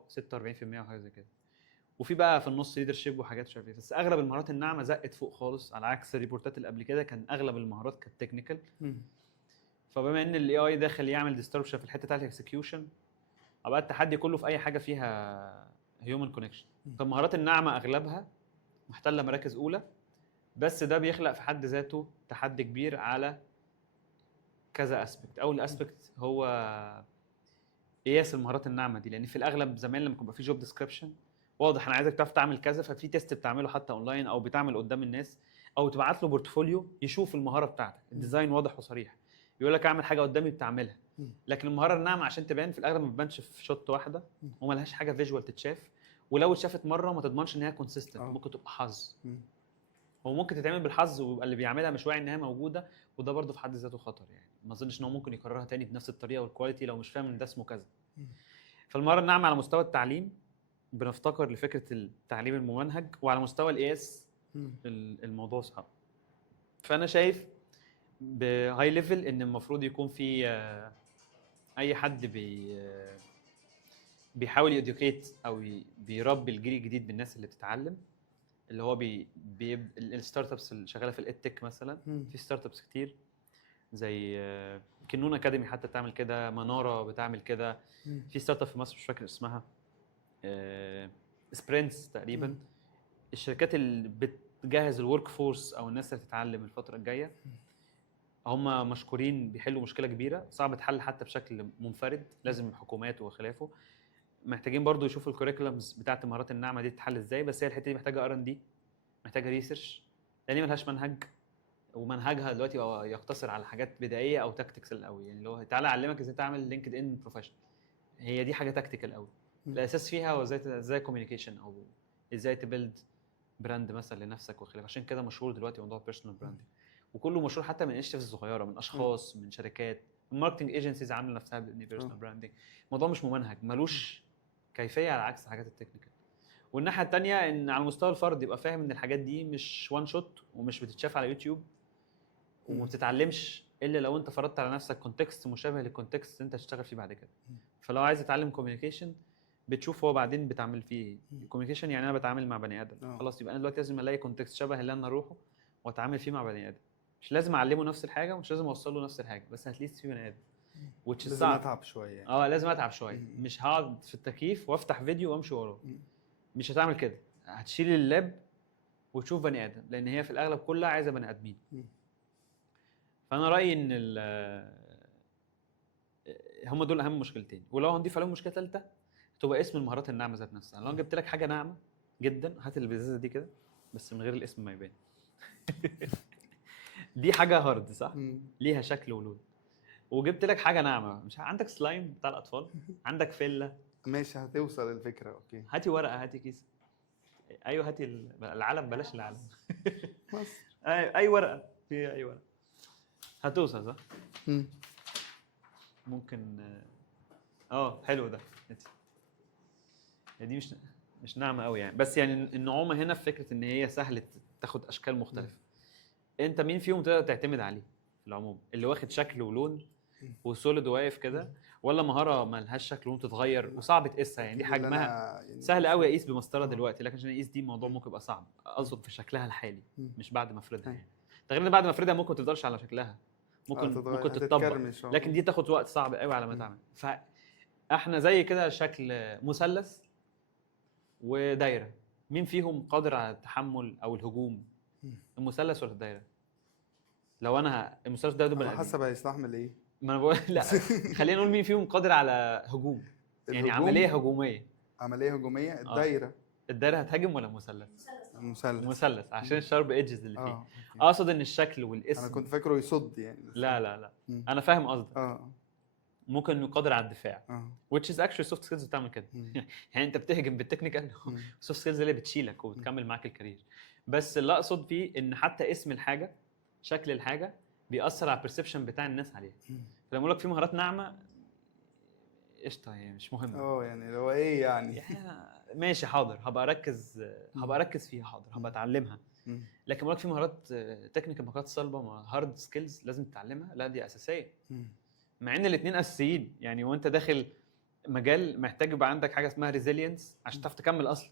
46% وحاجه زي كده. وفي بقى في النص ليدرشيب وحاجات مش عارف ايه. بس اغلب المهارات الناعمه زقت فوق خالص، على عكس الريبورتات اللي قبل كده كان اغلب المهارات كانت تكنيكال. فبما ان الاي اي داخل يعمل ديستربشن في الحته بتاعت الاكسكيوشن، بقى التحدي كله في اي حاجه فيها هيومن كونكشن. فالمهارات الناعمه اغلبها محتله مراكز اولى، بس ده بيخلق في حد ذاته تحدي كبير على كذا اسبكت. اول اسبكت هو قياس المهارات الناعمه دي، لان في الاغلب زمان لما كان في جوب ديسكريبشن واضح انا عايزك تعرف تعمل كذا، ففي تيست بتعمله حتى اونلاين او بتعمل قدام الناس، او تبعت له بورتفوليو يشوف المهاره بتاعتك، الديزاين واضح وصريح، يقول لك اعمل حاجه قدامي بتعملها. لكن المهاره الناعمه عشان تبان في الاغلب ما بتبانش في شوت واحده، وما لهاش حاجه فيجوال تتشاف، ولو اتشافت مره ما تضمنش ان هي كونسيستنت، ممكن تبقى حظ. وممكن تتعمل بالحظ ويبقى اللي بيعملها مش واعي ان هي موجوده، وده برضه في حد ذاته خطر يعني. ما اظنش ان هو ممكن يكررها تاني بنفس الطريقه والكواليتي لو مش فاهم ان ده اسمه كذا. فالمهاره الناعمه على مستوى التعليم بنفتقر لفكره التعليم الممنهج، وعلى مستوى القياس الموضوع صعب. فانا شايف بهاي ليفل ان المفروض يكون في اي حد بيحاول يديوكيت او بيربي الجيل الجديد بالناس اللي بتتعلم، اللي هو الستارت ابس اللي شغاله في الادتك مثلا. في ستارت ابس كتير زي كنون اكاديمي حتى بتعمل كده، مناره بتعمل كده. في ستارت اب في مصر مش فاكر اسمها، سبرينتس تقريبا. الشركات اللي بتجهز الورك فورس او الناس اللي هتتعلم الفتره الجايه هم مشكورين، بيحلوا مشكله كبيره صعب تحل حتى بشكل منفرد، لازم حكومات وخلافه. محتاجين برضو يشوفوا الكوريكولمز بتاعه المهارات الناعمه دي تتحل ازاي، بس هي الحته دي محتاجه R&D، محتاجه ريسيرش، لان هي ملهاش منهج، ومنهجها دلوقتي بقى يقتصر على حاجات بدائيه او تاكتيكال قوي. يعني لو تعالى اعلمك ازاي تعمل لينكد ان بروفيشنال، هي دي حاجه تاكتيكال قوي. الاساس فيها هو ازاي كوميونيكيشن، او ازاي تبيلد براند مثلا لنفسك وخلافه. عشان كده مشهور دلوقتي موضوع بيرسونال براندنج، وكله مشهور حتى من انشيتيفز صغيره، من اشخاص، من شركات، الماركتنج ايجنسيز عامله نفسها بيرسونال براندنج. الموضوع مش ممنهج، ملوش كيفيه على عكس الحاجات التكنيكال. والناحيه الثانيه ان على المستوى الفردي يبقى فاهم ان الحاجات دي مش وان شوت، ومش بتتشاف على يوتيوب، وما بتتعلمش الا لو انت فرضت على نفسك كونتكست مشابه للكونتكست اللي انت هتشتغل فيه بعد كده. فلو عايز اتعلم كوميونيكيشن بتشوف هو بعدين بتعمل فيه ايه. الكوميونيكيشن يعني انا بتعامل مع بني ادم، خلاص يبقى انا دلوقتي لازم الاقي كونتكست شبه اللي انا اروحه واتعامل فيه مع بني ادم. مش لازم اعلمه نفس الحاجه ومش لازم اوصل له نفس الحاجه، بس هتليست في بني ادم لازم صعب. اتعب شويه يعني. لازم اتعب شويه. مش هقعد في التكييف وافتح فيديو وامشي وراه. مش هتعمل كده. هتشيل اللاب وتشوف بني ادم، لان هي في الاغلب كلها عايزه بني ادمين. فانا رايي ان هم دول اهم مشكلتين، ولو هنضيف عليهم مشكله ثالثه تبقى اسم المهارات الناعمه ذات نفسها. لو جبت لك حاجه ناعمه جدا، هات البزازه دي كده بس من غير الاسم ما يبان. دي حاجه هارد صح؟ ليها شكل ولون. وجبت لك حاجه ناعمه، مش عندك سلايم بتاع الاطفال، عندك فله، ماشي هتوصل الفكره. اوكي هاتي ورقه، هاتي كيس. ايوه هاتي العلم، بلاش العلم. مصر. اي ورقه، في اي ورقه هتوصل صح؟ ممكن حلو ده. دي مش ناعمه قوي يعني، بس يعني النعومه هنا في فكره ان هي سهله تاخد اشكال مختلفه. انت مين فيهم تقدر تعتمد عليه في العموم؟ اللي واخد شكل ولون وسوليد واقف كده، ولا مهاره ما لهاش شكل ولون تتغير وصعب تقيسها؟ يعني دي حجمها سهل قوي اقيس بمسطره دلوقتي، لكن عشان اقيس دي الموضوع ممكن يبقى صعب. اقصد في شكلها الحالي مش بعد ما افردها يعني. ده غير ان بعد ما افردها ممكن ما تفضلش على شكلها، ممكن تتطبق، لكن دي تاخد وقت صعب قوي على ما تعمل. فاحنا زي كده شكل مثلث ودايره، مين فيهم قادر على التحمل او الهجوم؟ المثلث ولا الدايره؟ لو انا المثلث ده على حسب هيستحمل ايه. ما انا بقول لا خلينا نقول مين فيهم قادر على هجوم، يعني عمليه هجوميه. عمليه هجوميه الدايره. الدايره هتهاجم ولا المثلث؟ مثلث عشان الشارب ايدجز اللي فيه. اقصد ان الشكل والاسم. انا كنت فاكره يصد يعني. لا انا فاهم قصدك. ممكن انه قادر على الدفاع which is actually soft skills بتعمل كده. يعني انت بتهجم بالتكنيكال، soft skills اللي بتشيلك وبتكمل معاك الكارير. بس اللي اقصد فيه ان حتى اسم الحاجه، شكل الحاجه بيأثر على البرسبشن بتاع الناس عليها. فلما اقول لك في مهارات ناعمه قشطه هي مش مهمه. يعني لو ايه يعني ماشي حاضر هبقى اركز فيها، حاضر هبقى اتعلمها. لكن بقول لك في مهارات تكنيكال، مهارات صلبه، هارد سكيلز لازم تتعلمها، لا دي اساسيه. مع ان الاثنين اساسيين يعني، وانت داخل مجال محتاج يبقى عندك حاجه اسمها ريزيلينس عشان تعرف تكمل اصلا.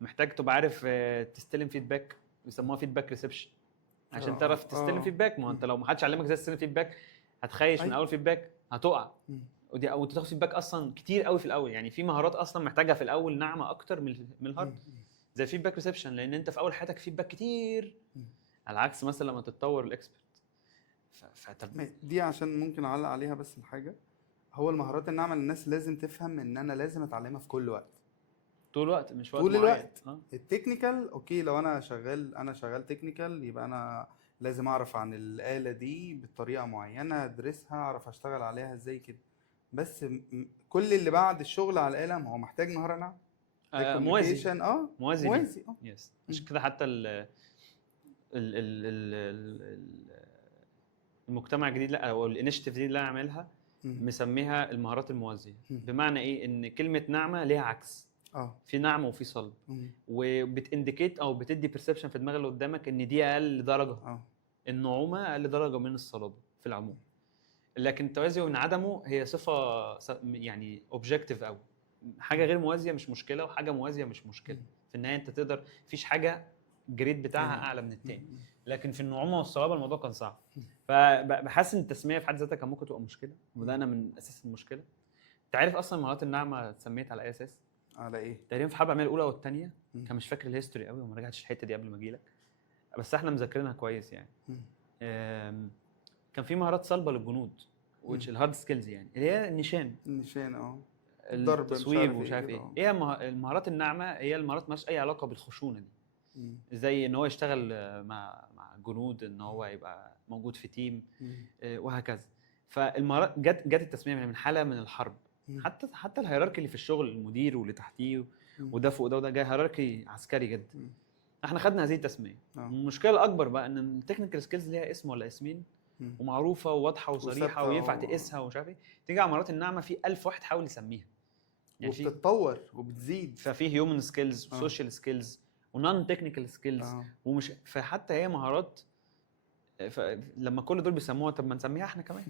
محتاج تبقى عارف تستلم فيدباك، بيسموها فيدباك ريسبشن، عشان تعرف تستلم فيدباك. ما انت لو ما حدش علمك ازاي تستلم فيدباك هتخيش من اول فيدباك هتقع. ودي او تاخد فيدباك اصلا كتير قوي في الاول. يعني في مهارات اصلا محتاجها في الاول ناعمه اكتر من الهارد، زي الفيدباك ريسبشن، لان انت في اول حياتك فيدباك كتير، على عكس مثلا لما تتطور الاكسبرت. دي عشان ممكن اعلق عليها بس الحاجه، هو المهارات الناعمه الناس لازم تفهم ان انا لازم اتعلمها في كل وقت، طول الوقت، مش وقت طول معين. الوقت. التكنيكال اوكي، لو انا شغال تكنيكال يبقى انا لازم اعرف عن الآلة دي بطريقه معينه، ادرسها، اعرف اشتغل عليها ازاي كده. بس كل اللي بعد الشغل على الآلة ما هو محتاج مهاره ناعمه. موازي. موازي. يس. عشان كده حتى المجتمع الجديد او الانيشيتيف دي اللي انا عاملها مسميها المهارات الموازيه. بمعنى ايه؟ ان كلمه ناعمه ليها عكس. في ناعمه وفي صلب، وبتانديكيت او بتدي بيرسبشن في دماغ اللي قدامك ان دي اقل درجه. النعومه اقل درجه من الصلابه في العموم. لكن التوازي من عدمه هي صفه يعني اوبجكتيف قوي. حاجه غير موازيه مش مشكله، وحاجه موازيه مش مشكله. في النهايه انت تقدر، مفيش حاجه جريد بتاعها اعلى من التاني. لكن في النعومه والصلابه الموضوع كان صعب. فبحس ان التسميه في حد ذاتها كان ممكن تبقى مشكله، وده انا من اساس المشكله. انت عارف اصلا المهارات الناعمه اتسميت على اي اساس؟ على ايه؟ تقريبا في حرب العالميه الاولى والثانيه. كان مش فاكر الهيستوري قوي وما رجعتش الحته دي قبل ما اجي لك، بس احنا مذاكرينها كويس يعني. كان في مهارات صلبه للجنود which الهارد سكيلز، يعني اللي هي النشان الضرب، التصويب ومش عارف ايه. المهارات الناعمه هي المهارات مالهاش اي علاقه بالخشونه دي. زي ان هو يشتغل مع جنود، ان هو يبقى موجود في تيم وهكذا. فالمهارات جت التسميه من حاله من الحرب. حتى الهيراركي اللي في الشغل، المدير واللي تحتيه وده فوق ده وده جاي، هيراركي عسكري جدا. احنا خدنا هذه التسميه. المشكله الاكبر بقى ان التكنيكال سكيلز ليها اسم ولا اسمين ومعروفه وواضحه وصريحه وينفع تقيسها ومش عارف ايه. تيجي على المهارات الناعمه في 1000 واحد حاول يسميها، يعني وبتتطور وبتزيد. ففي هيومن سكيلز وسوشيال سكيلز ونون تكنيكال سكيلز ومش، فحتى هي مهارات لما كل دول بيسموها، طب ما نسميها احنا كمان.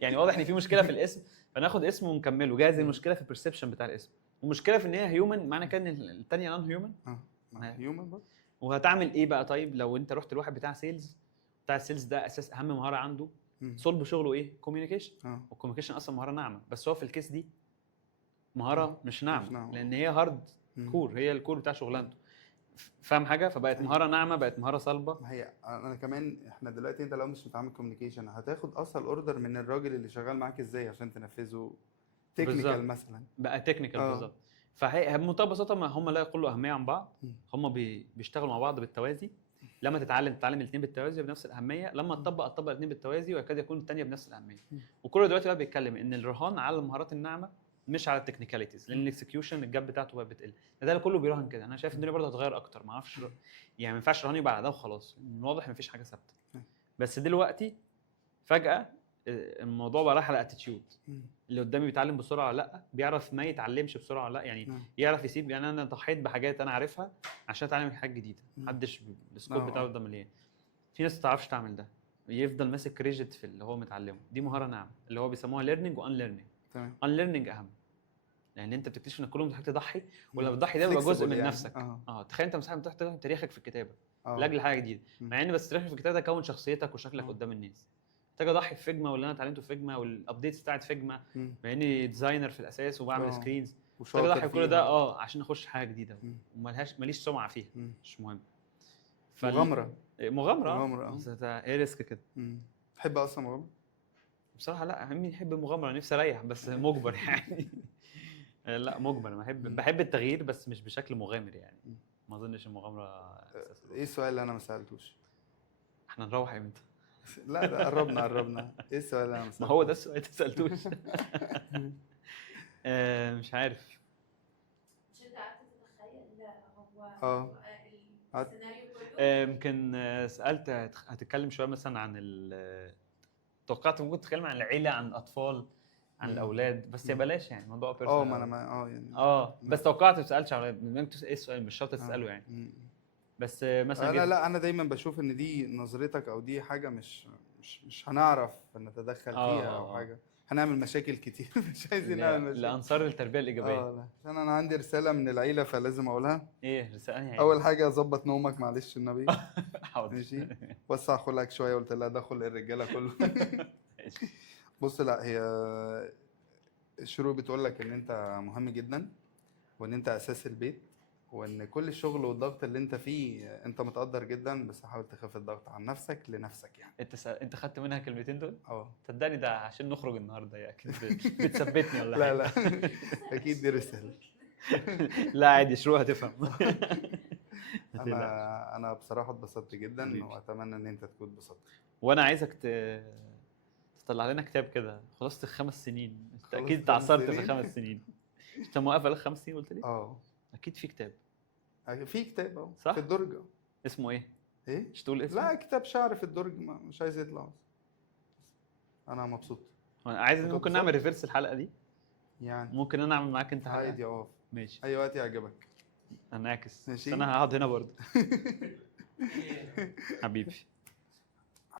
يعني واضح ان في مشكله في الاسم، فناخد اسم ونكمله. جايز المشكله في البرسبشن بتاع الاسم، والمشكله في ان هي هيومن، معنى كده ان الثانيه نون هيومن. هيومن برضه. وهتعمل ايه بقى طيب لو انت رحت لواحد بتاع سيلز، بتاع السيلز ده اساس اهم مهاره عنده صلب شغله ايه؟ كوميونيكيشن. والكوميونيكيشن اصلا مهاره ناعمه، بس هو في الكيس دي مهاره مش ناعمه، لان هي هارد كور، هي الكور بتاع شغلانته. فاهم حاجه؟ فبقت مهاره ناعمه، بقت مهاره صلبه. ما هي انا كمان، احنا دلوقتي انت لو مش متعامل كوميونيكيشن هتاخد اصلا الاوردر من الراجل اللي شغال معاك ازاي عشان تنفذه تكنيكال مثلا. بقى تكنيكال بالظبط. فهي بمنتهى البساطه ما هم لا يقلوا اهميه عن بعض، هم بيشتغلوا مع بعض بالتوازي. لما تتعلم الاثنين بالتوازي بنفس الاهميه، لما تطبق الاثنين بالتوازي، ويكاد يكون الثانيه بنفس الاهميه. وكل دلوقتي بقى بيتكلم ان الرهان على المهارات الناعمه مش على التكنيكاليتيز، لان الاكسكيوشن الجاب بتاعته بقى بتقل. ده كله بيراهن كده. انا شايف ان الدنيا برضه هتتغير اكتر، ما اعرفش يعني، ما ينفعش رهان يبقى على ده وخلاص، واضح ما فيش حاجه ثابته. بس دلوقتي فجاه الموضوع بقى رايح على اتيتيود. اللي قدامي بيتعلم بسرعه ولا لا، بيعرف ما يتعلمش بسرعه ولا لا، يعني يعرف يسيب. يعني انا ضحيت بحاجات انا عارفها عشان اتعلم حاجات جديده، محدش السكوب بتاعه ده مليان. في ناس ما تعرفش تعمل ده، يفضل ماسك ريجيت في اللي هو متعلمه. دي مهاره ناعمه اللي هو بيسموها ليرنينج وان ليرنينج. ان ليرنينج اهم، لان انت بتكتشف ان كل يوم محتاج تضحي، ولما بتضحي ده بيبقى جزء من يعني نفسك. تخيل انت مساحه بتضحي تاريخك في الكتابه لاجل حاجه جديده، مع ان بس تاريخك في الكتابه ده كون شخصيتك وشكلك قدام الناس. محتاج اضحي في فيجما، واللي انا اتعلمته في فيجما والابديتس بتاعت فيجما، مع اني ديزاينر في الاساس وبعمل سكرينز. محتاج اضحي كل ده عشان اخش حاجه جديده ماليش سمعه فيها، مش مهم. مغامره هي ريسك كده. تحب اصلا مغامره؟ بصراحه لا، مين يحب المغامره؟ نفسي اريح بس مجبر يعني. لا مجبر. انا بحب التغيير بس مش بشكل مغامر يعني. ما اظنش المغامره ايه السؤال اللي انا ما سالتوش؟ احنا نروح امتى؟ لا قربنا. ايه السؤال اللي انا ما سالتوش؟ ما هو ده السؤال اللي ما سالتوش. مش عارف. مش انت قعدت تتخيل هو السيناريو كله؟ يمكن سالت هتتكلم شويه مثلا عن توقعت ممكن تتكلم عن العيله، عن الاطفال، عن الاولاد، بس يا بلاش يعني موضوع بيرسونال. ما انا يعني بس توقعت ما تسالش عن اولاد. ايه السؤال؟ مش شرط تساله يعني. بس مثلا انا دايما بشوف ان دي نظرتك او دي حاجه مش هنعرف نتدخل فيها او حاجه، هنعمل مشاكل كتير. مش عايزين نعمل مشاكل. لانصار التربيه الايجابيه. لا عشان انا عندي رساله من العيله فلازم اقولها. ايه رساله يعني؟ اول حاجه ظبط نومك معلش النبي. حاضر. ماشي. وسع خلقك شويه. قلت لها ده خلق الرجاله كله. بص، لا هي الشروق بتقول لك ان انت مهم جدا، وان انت اساس البيت، وان كل الشغل والضغط اللي انت فيه انت متقدر جدا، بس حاول تخفف الضغط عن نفسك لنفسك يعني. انت خدت منها كلمتين دول؟ صدقني ده عشان نخرج النهارده يا اكيد بتثبتني ولا حاجه؟ لا اكيد دي رساله. لا عادي، شروق هتفهم. انا بصراحه اتبسطت جدا، واتمنى ان انت تكون اتبسطت. وانا عايزك تطلع لنا كتاب كده خلاصه 5 سنين. انت اكيد اتعصرت في 5 سنين. انت موقف بقالك 5 سنين قلت لي؟ اكيد في كتاب. في كتاب صح؟ في الدرج. اسمه ايه؟ مش تقول اسمه؟ لا كتاب شعر في الدرج، مش عايز يطلع. انا مبسوط. عايز ممكن نعمل ريفيرس الحلقه دي يعني. ممكن انا اعمل معاك انت حلقه عادي. ماشي. اي وقت يعجبك. انا عاكس. انا هقعد هنا برضه. حبيبي.